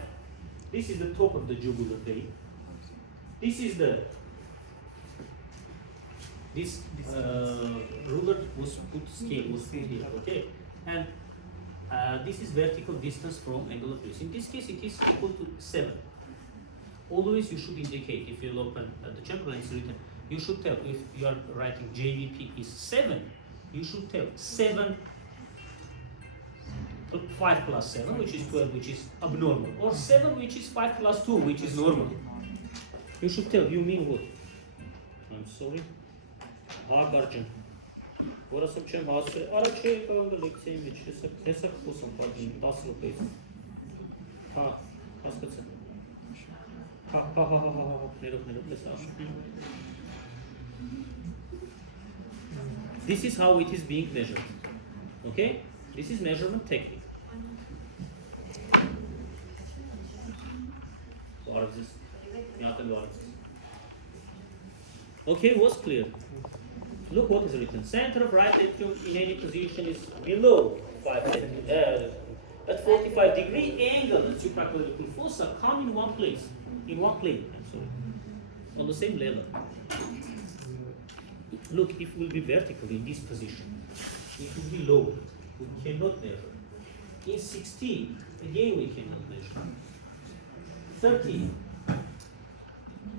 this is the top of the jugular vein. This is the ruler was put here, okay? And this is vertical distance from angle of Lewis. In this case, it is equal to 7. Always you should indicate, if you open the Chamberlain is written, you should tell, if you are writing JVP is 7, you should tell 7, 5 plus 7, which is 12, which is abnormal, or 7, which is 5 plus 2, which is normal. You should tell, you mean what? I'm sorry. Harcan. Orası bir şey hasır. Araçı kaldı lekseyi geçirse hesap olsun pardon. Nasıl okuyuz? Ha, haskıtsın. Ha. Neruk hesap. This is how it is being measured. Okay? This is measurement technique. arızız. Yatın arızız. Okay, was clear. Look what is written. Center of right atrium in any position is below 5 at 45 degree angle. The supraclavicular fossa come in one place, in one plane. I'm sorry, on the same level. Look, if it will be vertical in this position, it will be low. We cannot measure. In 16, again we cannot measure. 30,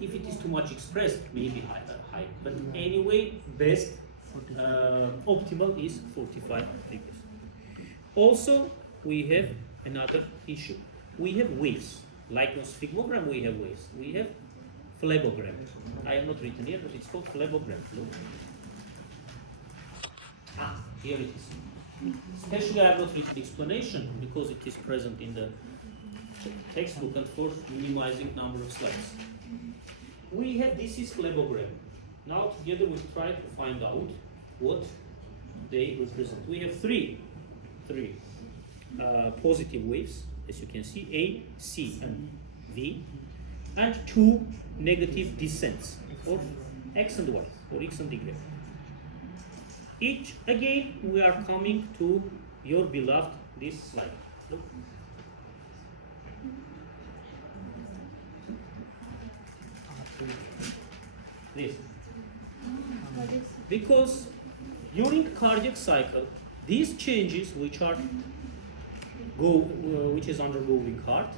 if it is too much expressed, maybe high. But anyway, best optimal is 45 degrees. Also, we have another issue. We have waves. Like on sphygmogram, we have waves. We have phlebogram. I have not written here, but it's called phlebogram. Look. Here it is. Especially I have not written explanation because it is present in the textbook and for minimizing number of slides. We have this is phlebogram. Now together we try to find out what they represent. We have three positive waves, as you can see, A, C, and V, and 2 negative descents of X and Y, or X and Y. Each, again, we are coming to your beloved this slide. Look. This. Because during cardiac cycle, these changes which is undergoing heart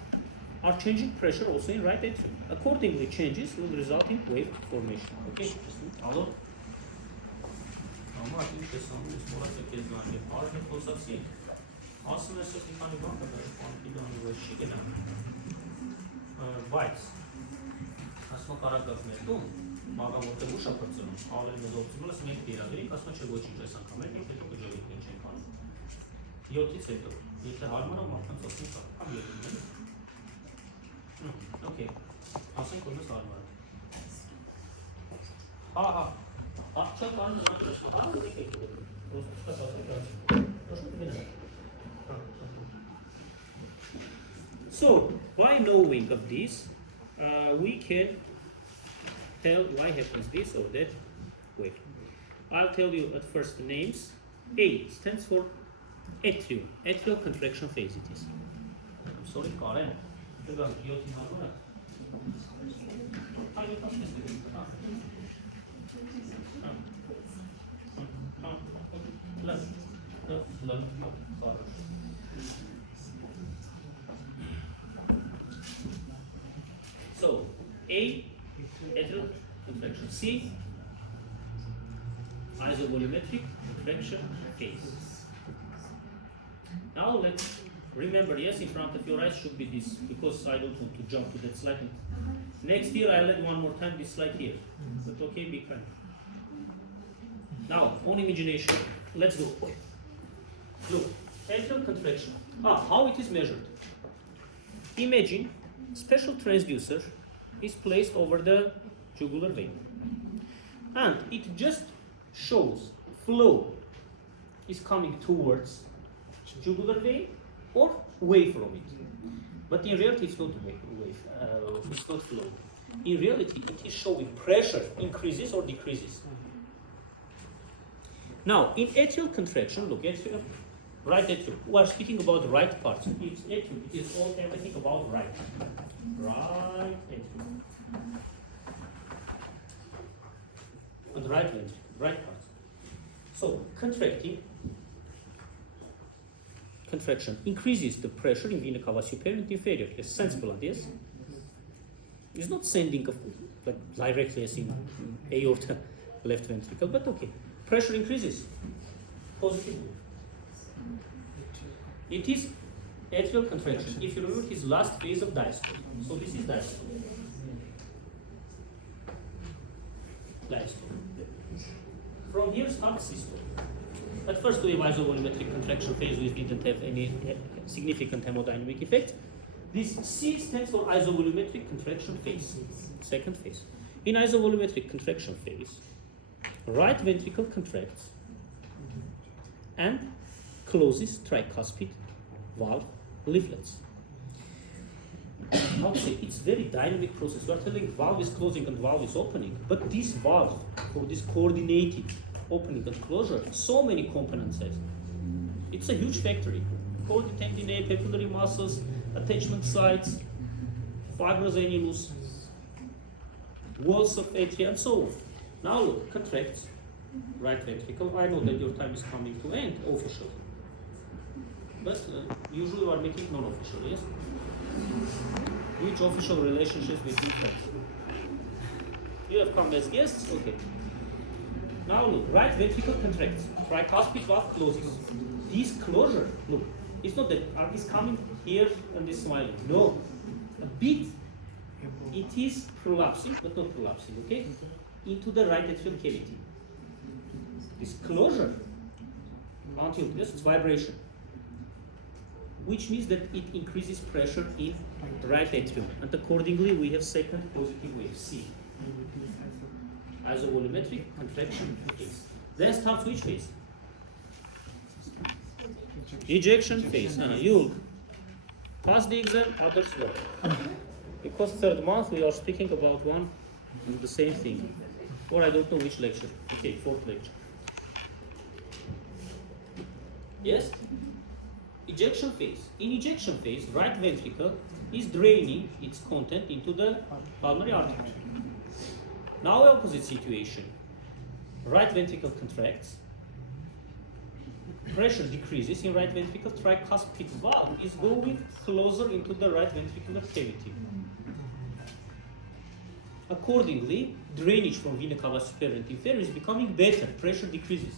are changing pressure also in right atrium. Accordingly, changes will result in wave formation. Okay. Hello. Ama işte sanırım sporası kezlanıyor. Artık olsa şey. Aslında işte hani bakın bir tane böyle şey gelen. Whites. Aslında karakter mesto. Maga multe ușa părțănă. Ale ne opțiunile să merg tira. Vei ca să ce voi cinci să încămeri, eu cred că eu îi plece în cană. Eu ți se tot. Este harmona mă când să spun că am eu din mine. Ok. Asta e cum să harmona. Ha. Ce faci? So, by knowing of this, we can tell why happens this or that way. I'll tell you at first the names. A stands for atrium, atrial contraction phase it is. I'm sorry, Karen. So, A, atrial contraction. C, isovolumetric contraction phase. Now let's remember, yes, in front of your eyes should be this, because I don't want to jump to that slide. Next year I'll add one more time this slide here. But okay, be kind. Now, on imagination, let's go. Look, atrial contraction. How it is measured? Imagine special transducer is placed over the jugular vein. And it just shows flow is coming towards jugular vein or away from it. But in reality, it's not wave, it's not flow. In reality, it is showing pressure increases or decreases. Now, in atrial contraction, look, atrial, right atrium. We are speaking about the right parts. It's atrium. It is all everything about right. Right atrium. And the right ventricle, right parts. So, contraction increases the pressure in vena cava superior and inferior. It's sensible on this. It's not sending like directly as in aorta, left ventricle, but okay. Pressure increases. Positively. It is atrial contraction. If you remember his last phase of diastole. So this is diastole. Diastole. From here starts systole. At first we have isovolumetric contraction phase which didn't have any significant hemodynamic effects. This C stands for isovolumetric contraction phase, second phase. In isovolumetric contraction phase, right ventricle contracts and closes tricuspid valve leaflets. how to say, it's very dynamic process. We are telling valve is closing and valve is opening, but this valve, for this coordinated opening and closure, so many components has. It's a huge factory. Chordae tendinae, papillary muscles, attachment sites, fibrous annulus, walls of atria, and so on. Now look, contracts, right ventricle. I know that your time is coming to end, official. But usually we are making non-official, yes? Which official relationships with your friends? You have come as guests? Okay. Now look, right ventricle contracts, tricuspid valve closes. This closure, look, it's not that are is coming here and is smiling. No, a bit. It is prolapsing, but not prolapsing, okay? Into the right atrial cavity. This closure, until this, it's vibration, which means that it increases pressure in right atrium, and accordingly we have second positive wave, C. Isovolumetric contraction phase. Then starts which phase? Ejection phase. You pass the exam, others not. Because third month we are speaking about one and the same thing. Or I don't know which lecture. Okay, fourth lecture. Yes? Ejection phase. In ejection phase, right ventricle is draining its content into the pulmonary artery. Now opposite situation. Right ventricle contracts. Pressure decreases in right ventricle. Tricuspid valve is going closer into the right ventricular cavity. Accordingly, drainage from vena cava superior and inferior is becoming better. Pressure decreases.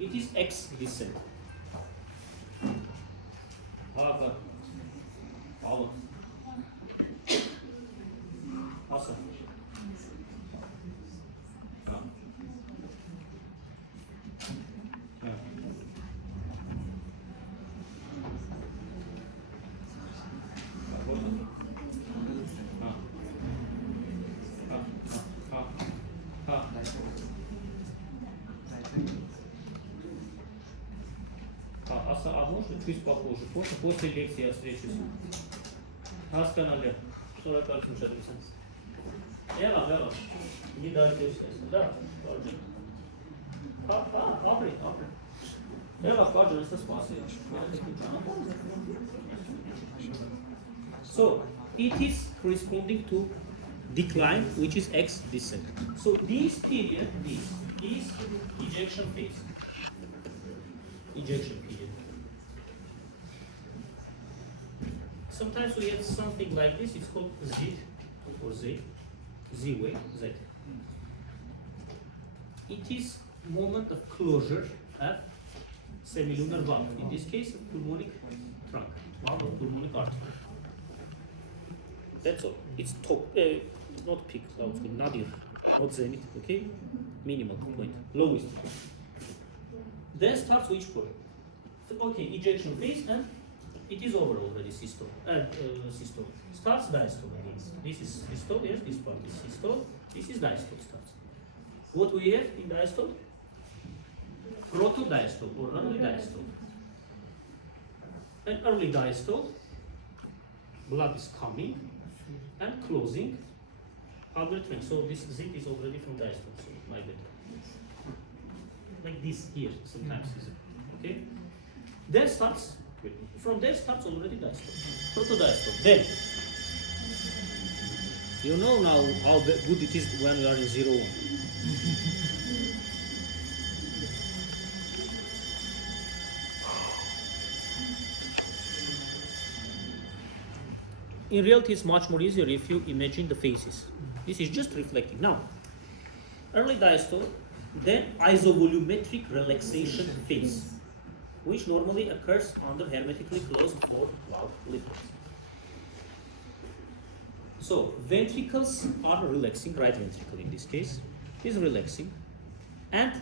It is X descent. Awesome. А можно чуть попозже? После лекции я встречусь. На канале 40 минут адреса. Ela. Не дайте все. Да, пожалуйста. Apre. Ela pode nesse espaço. So, it is corresponding to decline, which is X descent. So, this period, this ejection phase. Ejection period. Sometimes we have something like this, it's called Z or Z wave, Z. It is moment of closure of semilunar valve, in this case pulmonic trunk, valve of pulmonic artery. That's all. It's top, not peak, nadir, not zenith, okay? Minimal point, lowest. Then starts which point? Okay, ejection phase, and it is over already, systole. Systole. Starts diastole again. This is systole, yes, this part is systole. This is diastole starts. What we have in diastole? Protodiastole or early diastole. And early diastole, blood is coming and closing pulmonary trunk. So this Z is already from diastole, so my bad. Like this here, sometimes, okay? Then starts, from there starts already diastole, protodiastole. Then, you know now how good it is when we are in 0-1. In reality, it's much more easier if you imagine the phases. This is just reflecting. Now, early diastole, then isovolumetric relaxation phase, which normally occurs under hermetically closed valve lifters. So, ventricles are relaxing, right ventricle in this case is relaxing, and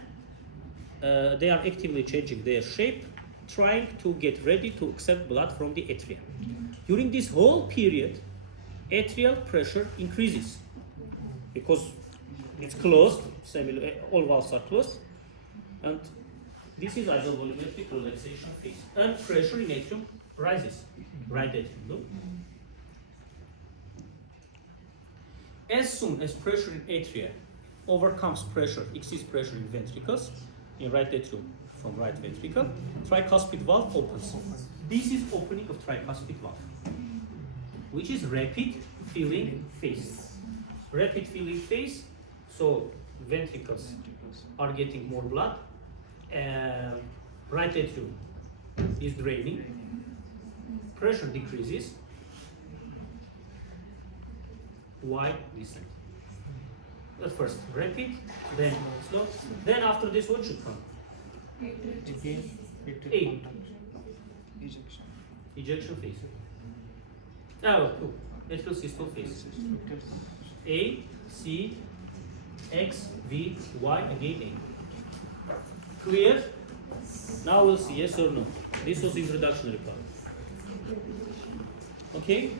they are actively changing their shape, trying to get ready to accept blood from the atria. During this whole period, atrial pressure increases because it's closed, all valves are closed, and this is isovolumetric relaxation phase. And pressure in atrium rises, right atrium, no? As soon as pressure in atria overcomes pressure, exceeds pressure in ventricles, in right atrium from right ventricle, tricuspid valve opens. This is opening of tricuspid valve, which is rapid filling phase. Rapid filling phase, so ventricles are getting more blood, right atrium is draining, pressure decreases, wide descent. At first rapid, then slow, then after this what should come? A. Ejection phase. Oh, two. Atrial systole phase. A, C, X, V, Y, again A. Clear? Now we'll see yes or no. This was introductory part. Okay?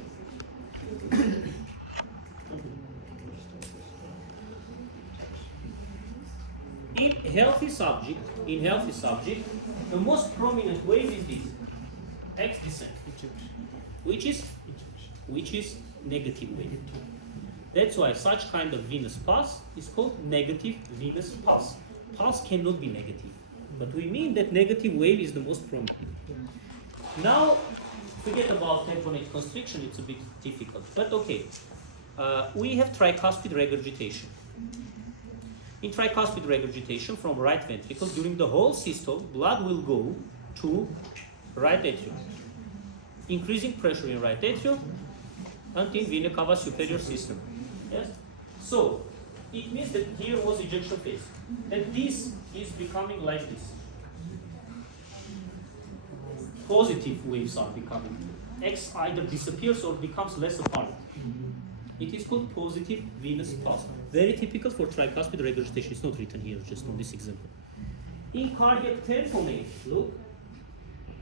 In healthy subject, the most prominent wave is this, X descent, which is negative wave. That's why such kind of venous pulse is called negative venous pulse. Pulse cannot be negative, but we mean that negative wave is the most prominent. Now, forget about tamponade constriction, it's a bit difficult, but okay. We have tricuspid regurgitation. In tricuspid regurgitation from right ventricle, during the whole systole, blood will go to right atrium, increasing pressure in right atrium until vena cava superior system. Yes? So, it means that here was ejection phase, and this is becoming like this. Positive waves are becoming. X either disappears or becomes less apparent. It is called positive venous pulse. Very typical for tricuspid regurgitation. It's not written here, just on this example. In cardiac tamponade, look,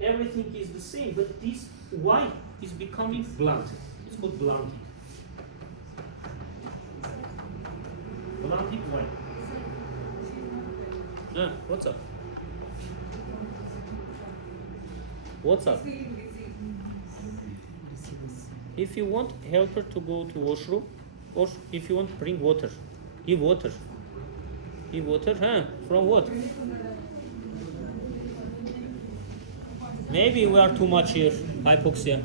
everything is the same, but this Y is becoming blunted. It's called blunting. Blunting Y. What's up? What's up? If you want helper to go to washroom, or if you want, bring water. Give water. Give water, huh? From what? Maybe we are too much here. Hypoxia.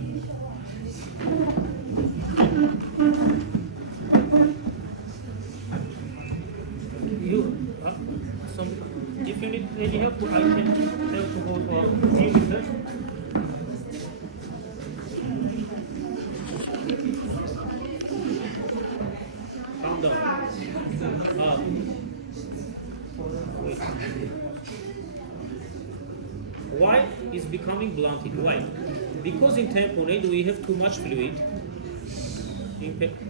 If you need any help, I can help to go to our team with her. Calm down. Why is becoming blunted? Why? Because in tamponade we have too much fluid.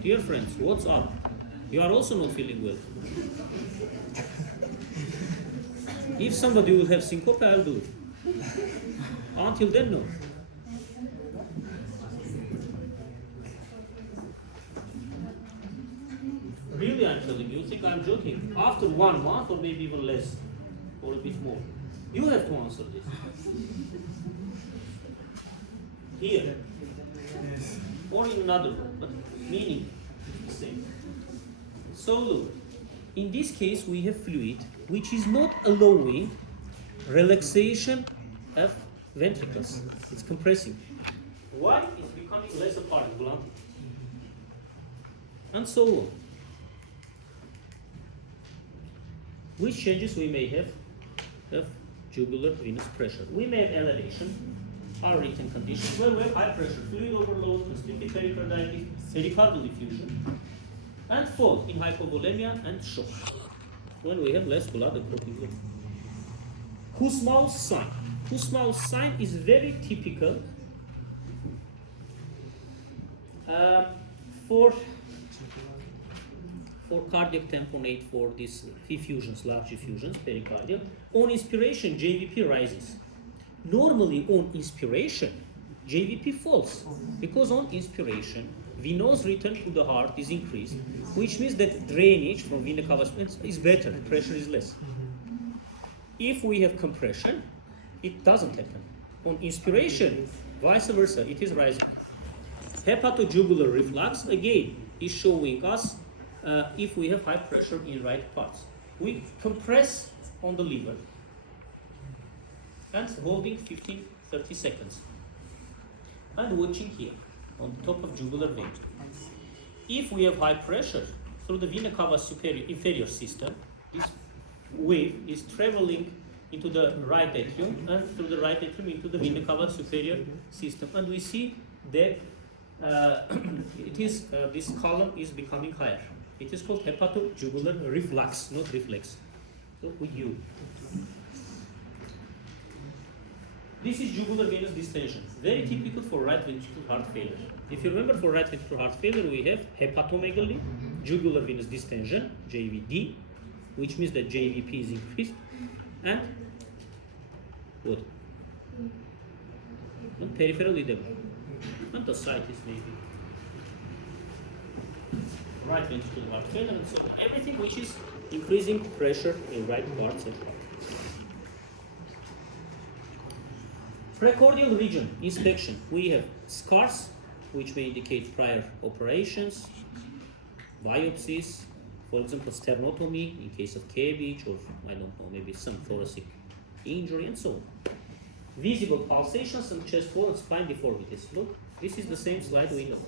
Dear friends, what's up? You are also not feeling well. If somebody will have syncope, I'll do it. Until then, no. Really, I'm telling you, you think I'm joking. After 1 month, or maybe even less, or a bit more, you have to answer this. Here. Or in another one, but meaning is the same. So look, in this case we have fluid which is not allowing relaxation of ventricles. It's compressing. Why? It's becoming less apparent, blunt. And so on. Which changes we may have of jugular venous pressure? We may have elevation, our written conditions, where we have high pressure, fluid overload, constricted pericarditis, pericardial effusion, and fall in hypovolemia and shock, when we have less blood according to Kussmaul's sign. Kussmaul's sign is very typical for cardiac tamponade, for these effusions, large effusions, pericardial. On inspiration, JVP rises. Normally on inspiration, JVP falls, because on inspiration, venous return to the heart is increased, which means that drainage from vena cava is better, pressure is less. If we have compression, it doesn't happen. On inspiration, vice versa, it is rising. Hepatojugular reflux, again, is showing us if we have high pressure in right parts. We compress on the lever and holding 15-30 seconds and watching here on the top of jugular vein. If we have high pressure through the vena cava superior inferior system, this wave is traveling into the right atrium and through the right atrium into the vena cava superior system, and we see that this column is becoming higher. It is called hepatojugular reflux, not reflex. So with you. This is jugular venous distension, very typical for right ventricular heart failure. If you remember, for right ventricular heart failure, we have hepatomegaly, jugular venous distension, JVD, which means that JVP is increased, and what? And peripheral edema, and ascites maybe. Right ventricular heart failure, and so everything which is increasing pressure in right parts of the heart. Precordial region inspection. We have scars, which may indicate prior operations, biopsies, for example, sternotomy in case of cabbage, or I don't know, maybe some thoracic injury, and so on. Visible pulsations and chest wall and spine deformities. Look, this is the same slide we know.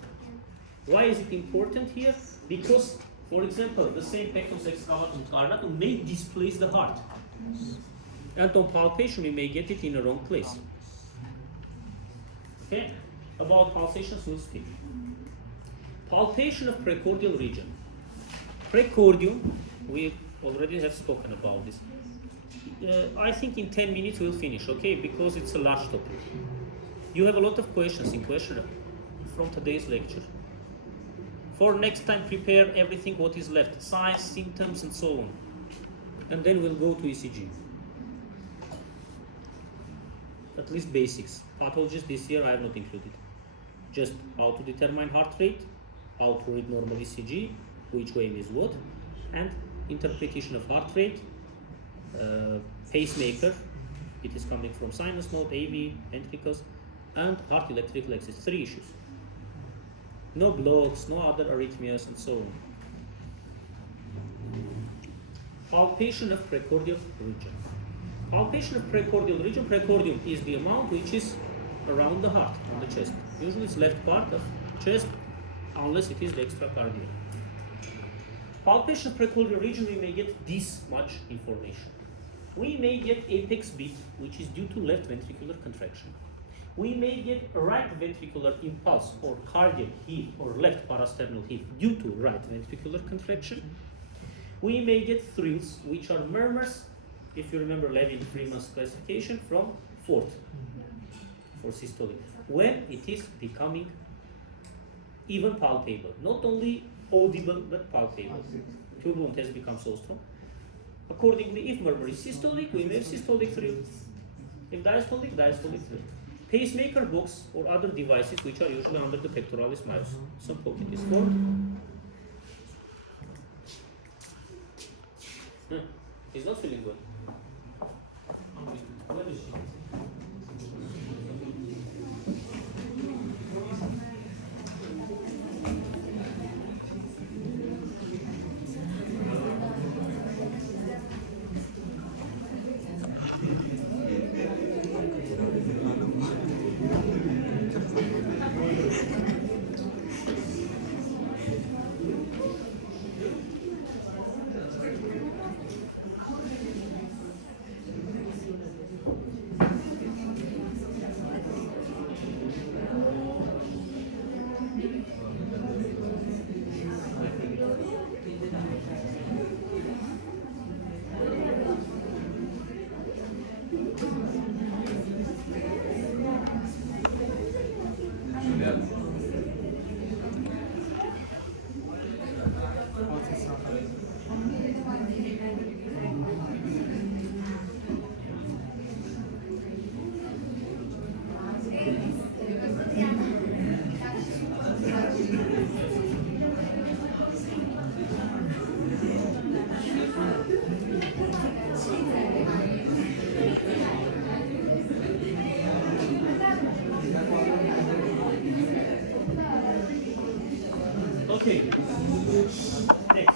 Why is it important here? Because, for example, the same pectus excavatum carnatum may displace the heart. And on palpation, we may get it in the wrong place. Okay? About pulsations, we'll speak. Palpation of precordial region. Precordium, we already have spoken about this. I think in 10 minutes we'll finish, okay? Because it's a large topic. You have a lot of questions in questionnaire from today's lecture. For next time, prepare everything what is left, signs, symptoms, and so on. And then we'll go to ECG. At least basics. Pathologies this year I have not included. Just how to determine heart rate, how to read normal ECG, which wave is what, and interpretation of heart rate, pacemaker, it is coming from sinus node, AV, ventricles, and heart electrical axis. 3 issues. No blocks, no other arrhythmias, and so on. Palpation of precordial region. Palpation of precordial region. Precordium is the amount which is around the heart, on the chest. Usually it's left part of chest, unless it is the extracardial. Palpation of precordial region, we may get this much information. We may get apex beat, which is due to left ventricular contraction. We may get a right ventricular impulse or cardiac heave or left parasternal heave due to right ventricular contraction. We may get thrills, which are murmurs, if you remember Levin-Freeman's classification, from 4th for systolic, when it is becoming even palpable, not only audible but palpable. Turbulent has become so strong. Accordingly, if murmur is systolic, we may have systolic thrill. If diastolic, diastolic thrill. Pacemaker box or other devices which are usually under the pectoralis majus. Some pocket is formed. He's not feeling good. Where is she? Okay. Next.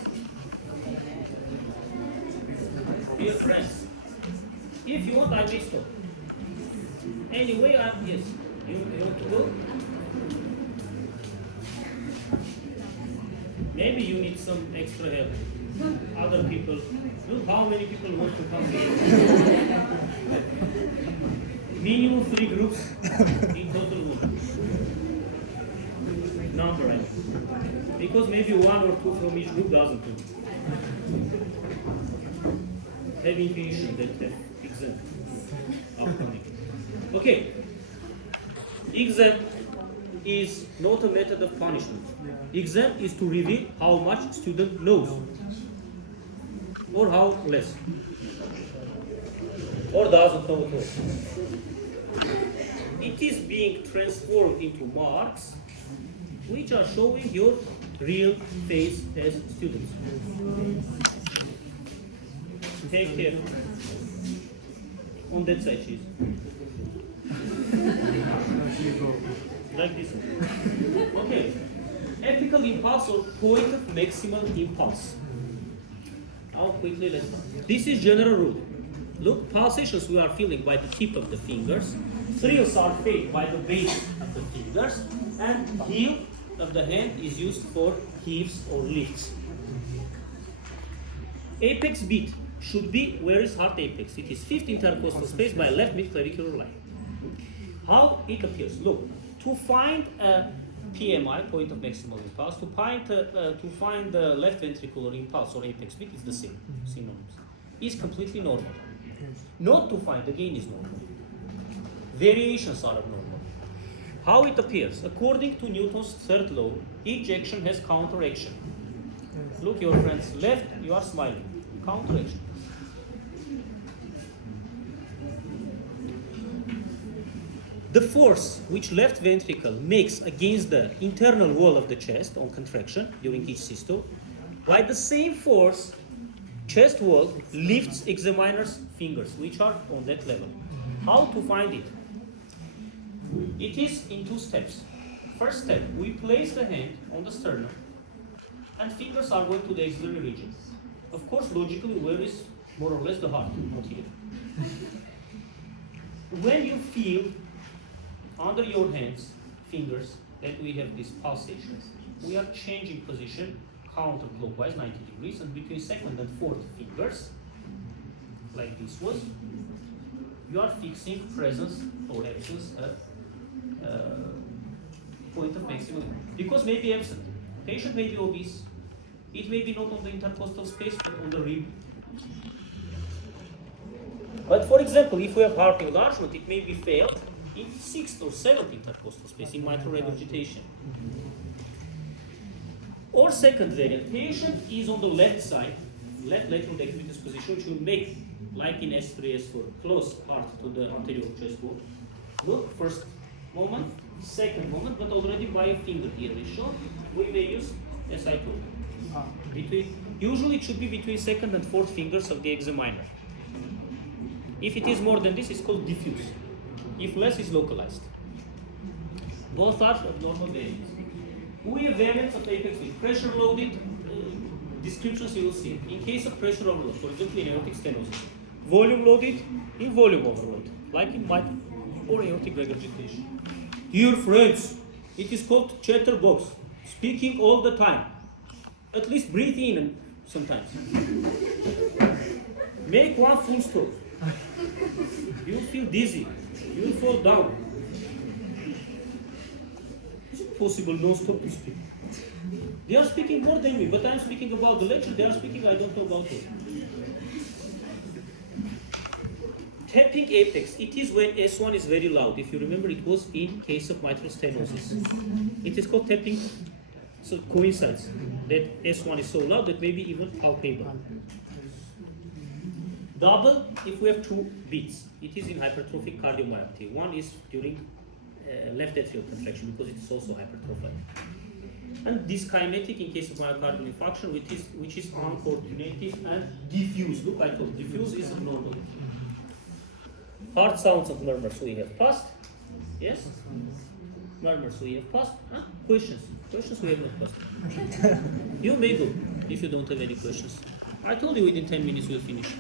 Dear friends, if you want, I may stop. Anyway, yes. You want to go? Maybe you need some extra help. Other people. Look how many people want to come here. Minimum 3 groups in total room. Number right. Because maybe 1 or 2 from each group doesn't do. Having patient that have exam upcoming. Okay. Exam is not a method of punishment. Exam is to reveal how much student knows or how less or doesn't know at all. It is being transformed into marks which are showing your real face as students. Take care. On that side, cheese. Like this. Okay. Apical impulse or point of maximal impulse. How quickly let's. This is general rule. Look, pulsations we are feeling by the tip of the fingers. Thrills are felt by the base of the fingers, and heel of the hand is used for heaves or lifts. Apex beat should be where is heart apex. It is fifth intercostal space by left mid-clavicular line. How it appears? Look, to find a PMI, point of maximal impulse, to find the left ventricular impulse or apex beat is the same, synonyms. Is completely normal. Not to find again is normal. Variations are abnormal. How it appears? According to Newton's third law, each action has counteraction. Look, your friends, left, you are smiling. Counteraction. The force which left ventricle makes against the internal wall of the chest on contraction during each systole, by the same force, chest wall lifts examiner's fingers, which are on that level. How to find it? It is in 2 steps. First step, we place the hand on the sternum, and fingers are going to the axillary region. Of course, logically, where is more or less the heart? Not here. When you feel under your hands, fingers, that we have these pulsations, we are changing position counterclockwise 90 degrees, and between second and fourth fingers, like this was, you are fixing presence or absence of point of maximum. Because may be absent. Patient may be obese. It may be not on the intercostal space, but on the rib. But for example, if we have heart enlargement, it may be failed in 6th or 7th intercostal space in mitral regurgitation. Or second variant, patient is on the left side, left lateral decubitus position, which will make, like in S3, S4, close heart to the anterior chest wall. Look, first moment, second moment, but already by a finger here is shown. We may use, as I told you, usually it should be between second and fourth fingers of the examiner. If it is more than this, it's called diffuse. If less, it's localized. Both are abnormal variants. We have variants of apex with pressure loaded descriptions you will see. In case of pressure overload, for example in aortic stenosis, volume loaded in volume overload, like in mitral or aortic regurgitation. Dear friends, it is called chatterbox, speaking all the time. At least breathe in sometimes. Make one full stop. You will feel dizzy. You will fall down. Is it possible non-stop to speak? They are speaking more than me, but I am speaking about the lecture. They are speaking, I don't know about it. Tapping apex, it is when S1 is very loud. If you remember, it was in case of mitral stenosis. It is called tapping, so it coincides that S1 is so loud that maybe even palpable. Double, if we have 2 beats, it is in hypertrophic cardiomyopathy. One is during left atrial contraction because it is also hypertrophic. And dyskinetic in case of myocardial infarction, which is uncoordinated and diffuse. Look, I told you, diffuse is abnormal. Heart sounds and murmurs we have passed. Yes? Murmurs we have passed. Huh? Questions? Questions we have not passed. You may go if you don't have any questions. I told you within 10 minutes we'll finish.